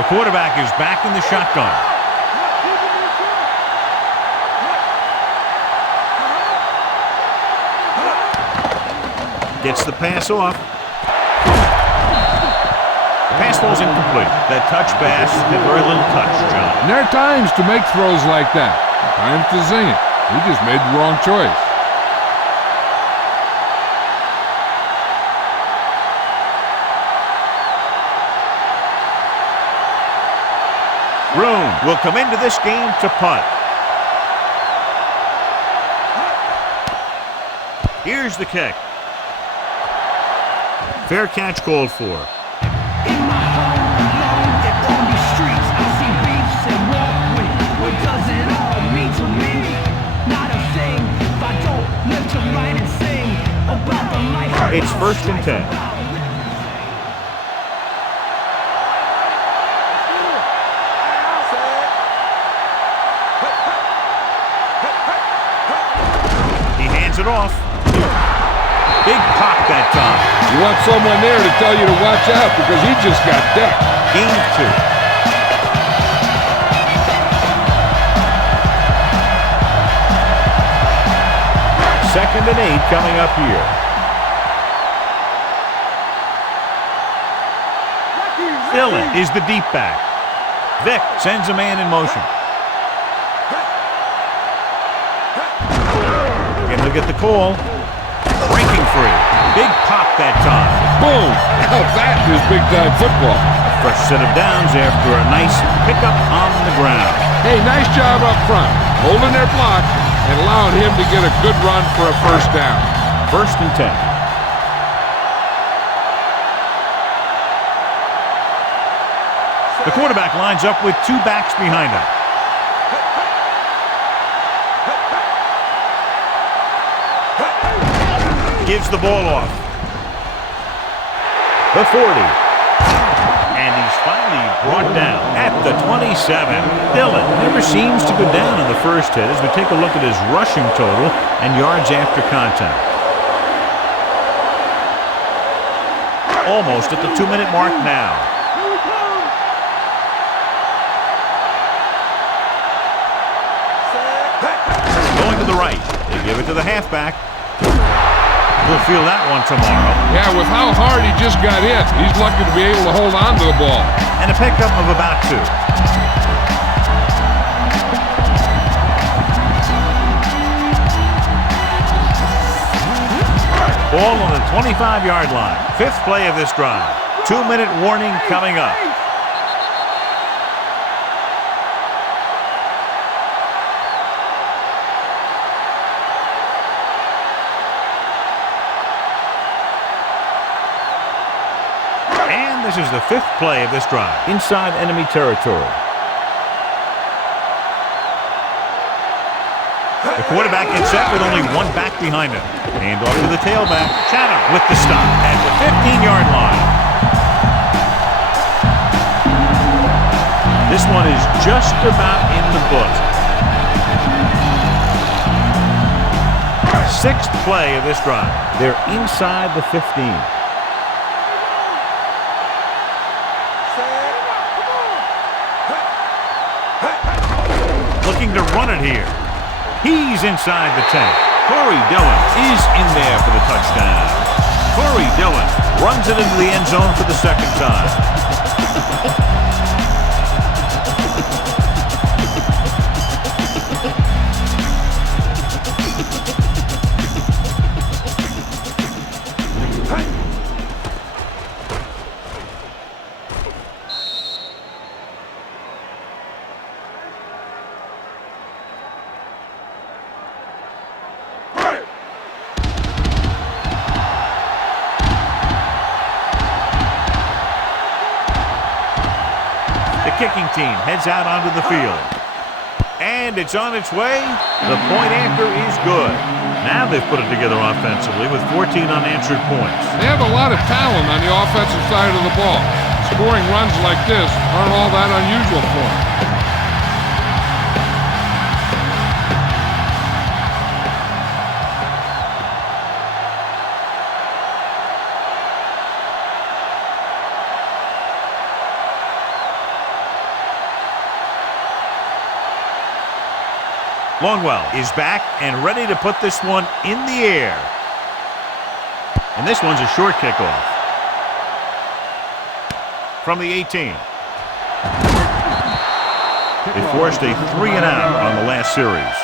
The quarterback is back in the shotgun. Gets the pass off. Pass falls incomplete. That touch pass had very little touch, John. And there are times to make throws like that. Times to zing it. He just made the wrong choice. Roon will come into this game to punt. Here's the kick. Fair catch called for. In my home alone, if on these streets I see beefs and walk with. What does it all mean to me? Not a thing if I don't live to write and sing about the life. It's 1st and 10. He hands it off. Big pop that time. You want someone there to tell you to watch out because he just got decked. Gain 2. Second and 8 coming up here. Dillon is the deep back. Vic sends a man in motion. Again, look at the call. Breaking free. Big pop that time. Boom! Now that is big-time football. Fresh set of downs after a nice pickup on the ground. Hey, nice job up front, holding their block and allowing him to get a good run for a first down. 1st and 10. The quarterback lines up with 2 backs behind him. Gives the ball off. The 40. And he's finally brought down at the 27. Dillon never seems to go down in the first hit as we take a look at his rushing total and yards after contact. Almost at the 2-minute mark now. Going to the right. They give it to the halfback. We'll feel that one tomorrow. Yeah, with how hard he just got hit, he's lucky to be able to hold on to the ball. And a pickup of about 2. Ball on the 25-yard line. 5th play of this drive. 2-minute warning coming up. This is the 5th play of this drive. Inside enemy territory. The quarterback gets set with only 1 back behind him. Hand off to the tailback. Chatham with the stop at the 15-yard line. This one is just about in the book. 6th play of this drive. They're inside the 15. Looking to run it here. He's inside the 10. Corey Dillon is in there for the touchdown. Corey Dillon runs it into the end zone for the second time. Kicking team heads out onto the field. And it's on its way. The point after is good. Now they've put it together offensively with 14 unanswered points. They have a lot of talent on the offensive side of the ball. Scoring runs like this aren't all that unusual for them. Longwell is back and ready to put this one in the air. And this one's a short kickoff. From the 18. They forced a 3-and-out on the last series.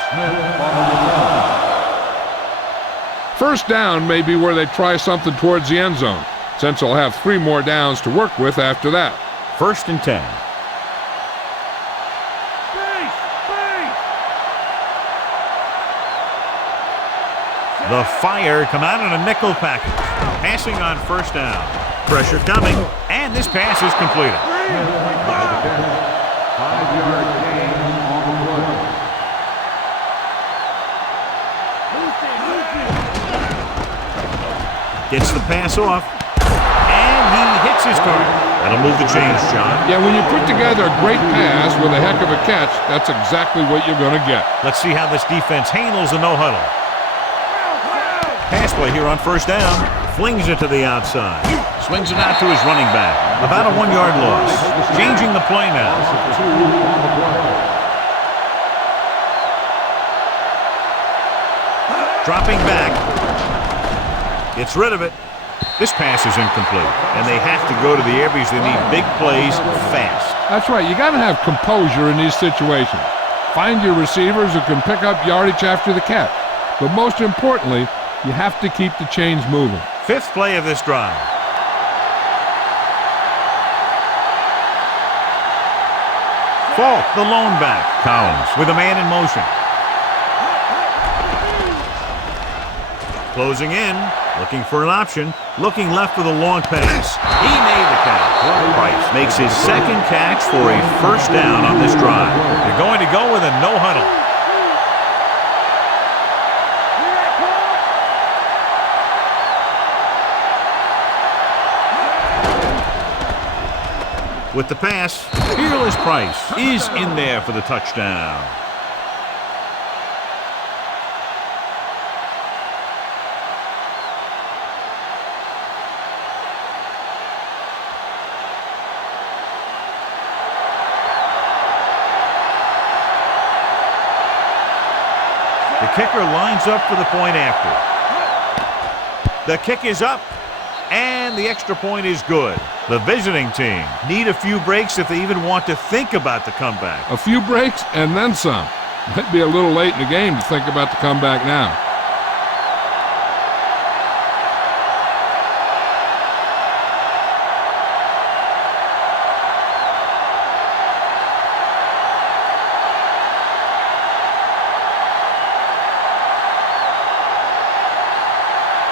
First down may be where they try something towards the end zone, since they'll have 3 more downs to work with after that. 1st and 10. The Fire come out in a nickel package. Passing on 1st down. Pressure coming, and this pass is completed. 5-yard gain on the play. Gets the pass off, and he hits his target. That'll move the chains, John. Yeah, when you put together a great pass with a heck of a catch, that's exactly what you're going to get. Let's see how this defense handles the no-huddle. Pass play here on 1st down. Flings it to the outside. Swings it out to his running back. About a 1-yard loss. Changing the play now. Dropping back. Gets rid of it. This pass is incomplete. And they have to go to the air because they need big plays fast. That's right. You got to have composure in these situations. Find your receivers who can pick up yardage after the catch. But most importantly, you have to keep the chains moving. 5th play of this drive. Falk, the lone back. Collins with a man in motion. Closing in, looking for an option. Looking left with a long pass. He made the catch. Price makes his 2nd catch for a 1st down on this drive. They're going to go with a no-huddle. With the pass, Fearless Price is in there for the touchdown. The kicker lines up for the point after. The kick is up, and the extra point is good. The visiting team need a few breaks if they even want to think about the comeback. A few breaks and then some. Might be a little late in the game to think about the comeback now.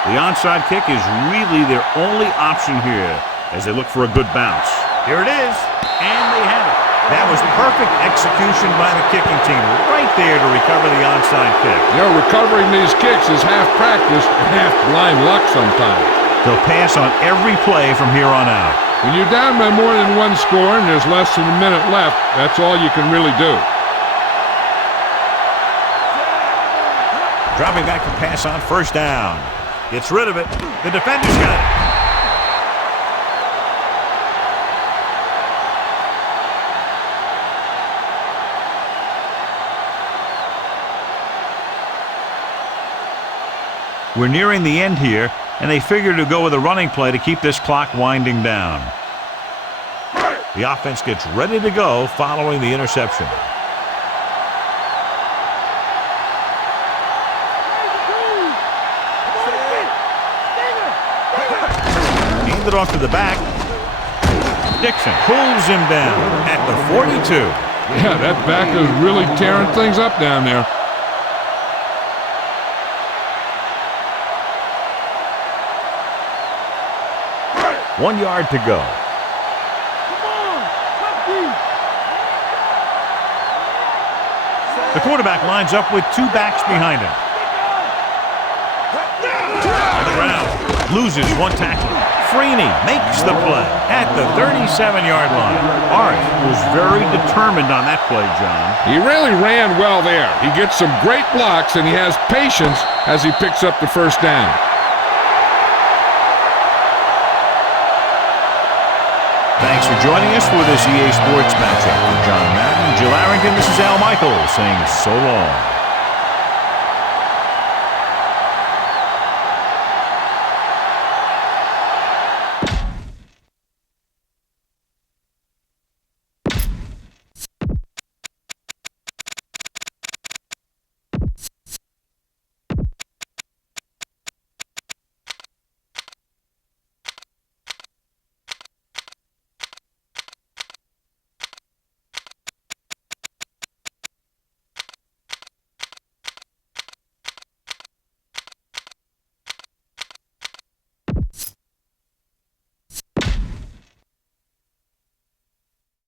The onside kick is really their only option here as they look for a good bounce. Here it is, and they have it. That was perfect execution by the kicking team right there to recover the onside kick. You know, recovering these kicks is half practice and half blind luck sometimes. They'll pass on every play from here on out. When you're down by more than 1 score and there's less than a minute left, that's all you can really do. Dropping back to pass on 1st down. Gets rid of it. The defender's got it. We're nearing the end here, and they figure to go with a running play to keep this clock winding down. The offense gets ready to go following the interception. Hand it off to the back. Dixon pulls him down at the 42. Yeah, that back is really tearing things up down there. One yard to go. The quarterback lines up with two backs behind him. On the ground, loses one tackle. Freeney makes the play at the 37-yard line. Art was very determined on that play, John. He really ran well there. He gets some great blocks, and he has patience as he picks up the first down. Thanks for joining us for this EA Sports matchup. For John Madden, Jill Arrington, this is Al Michaels saying so long.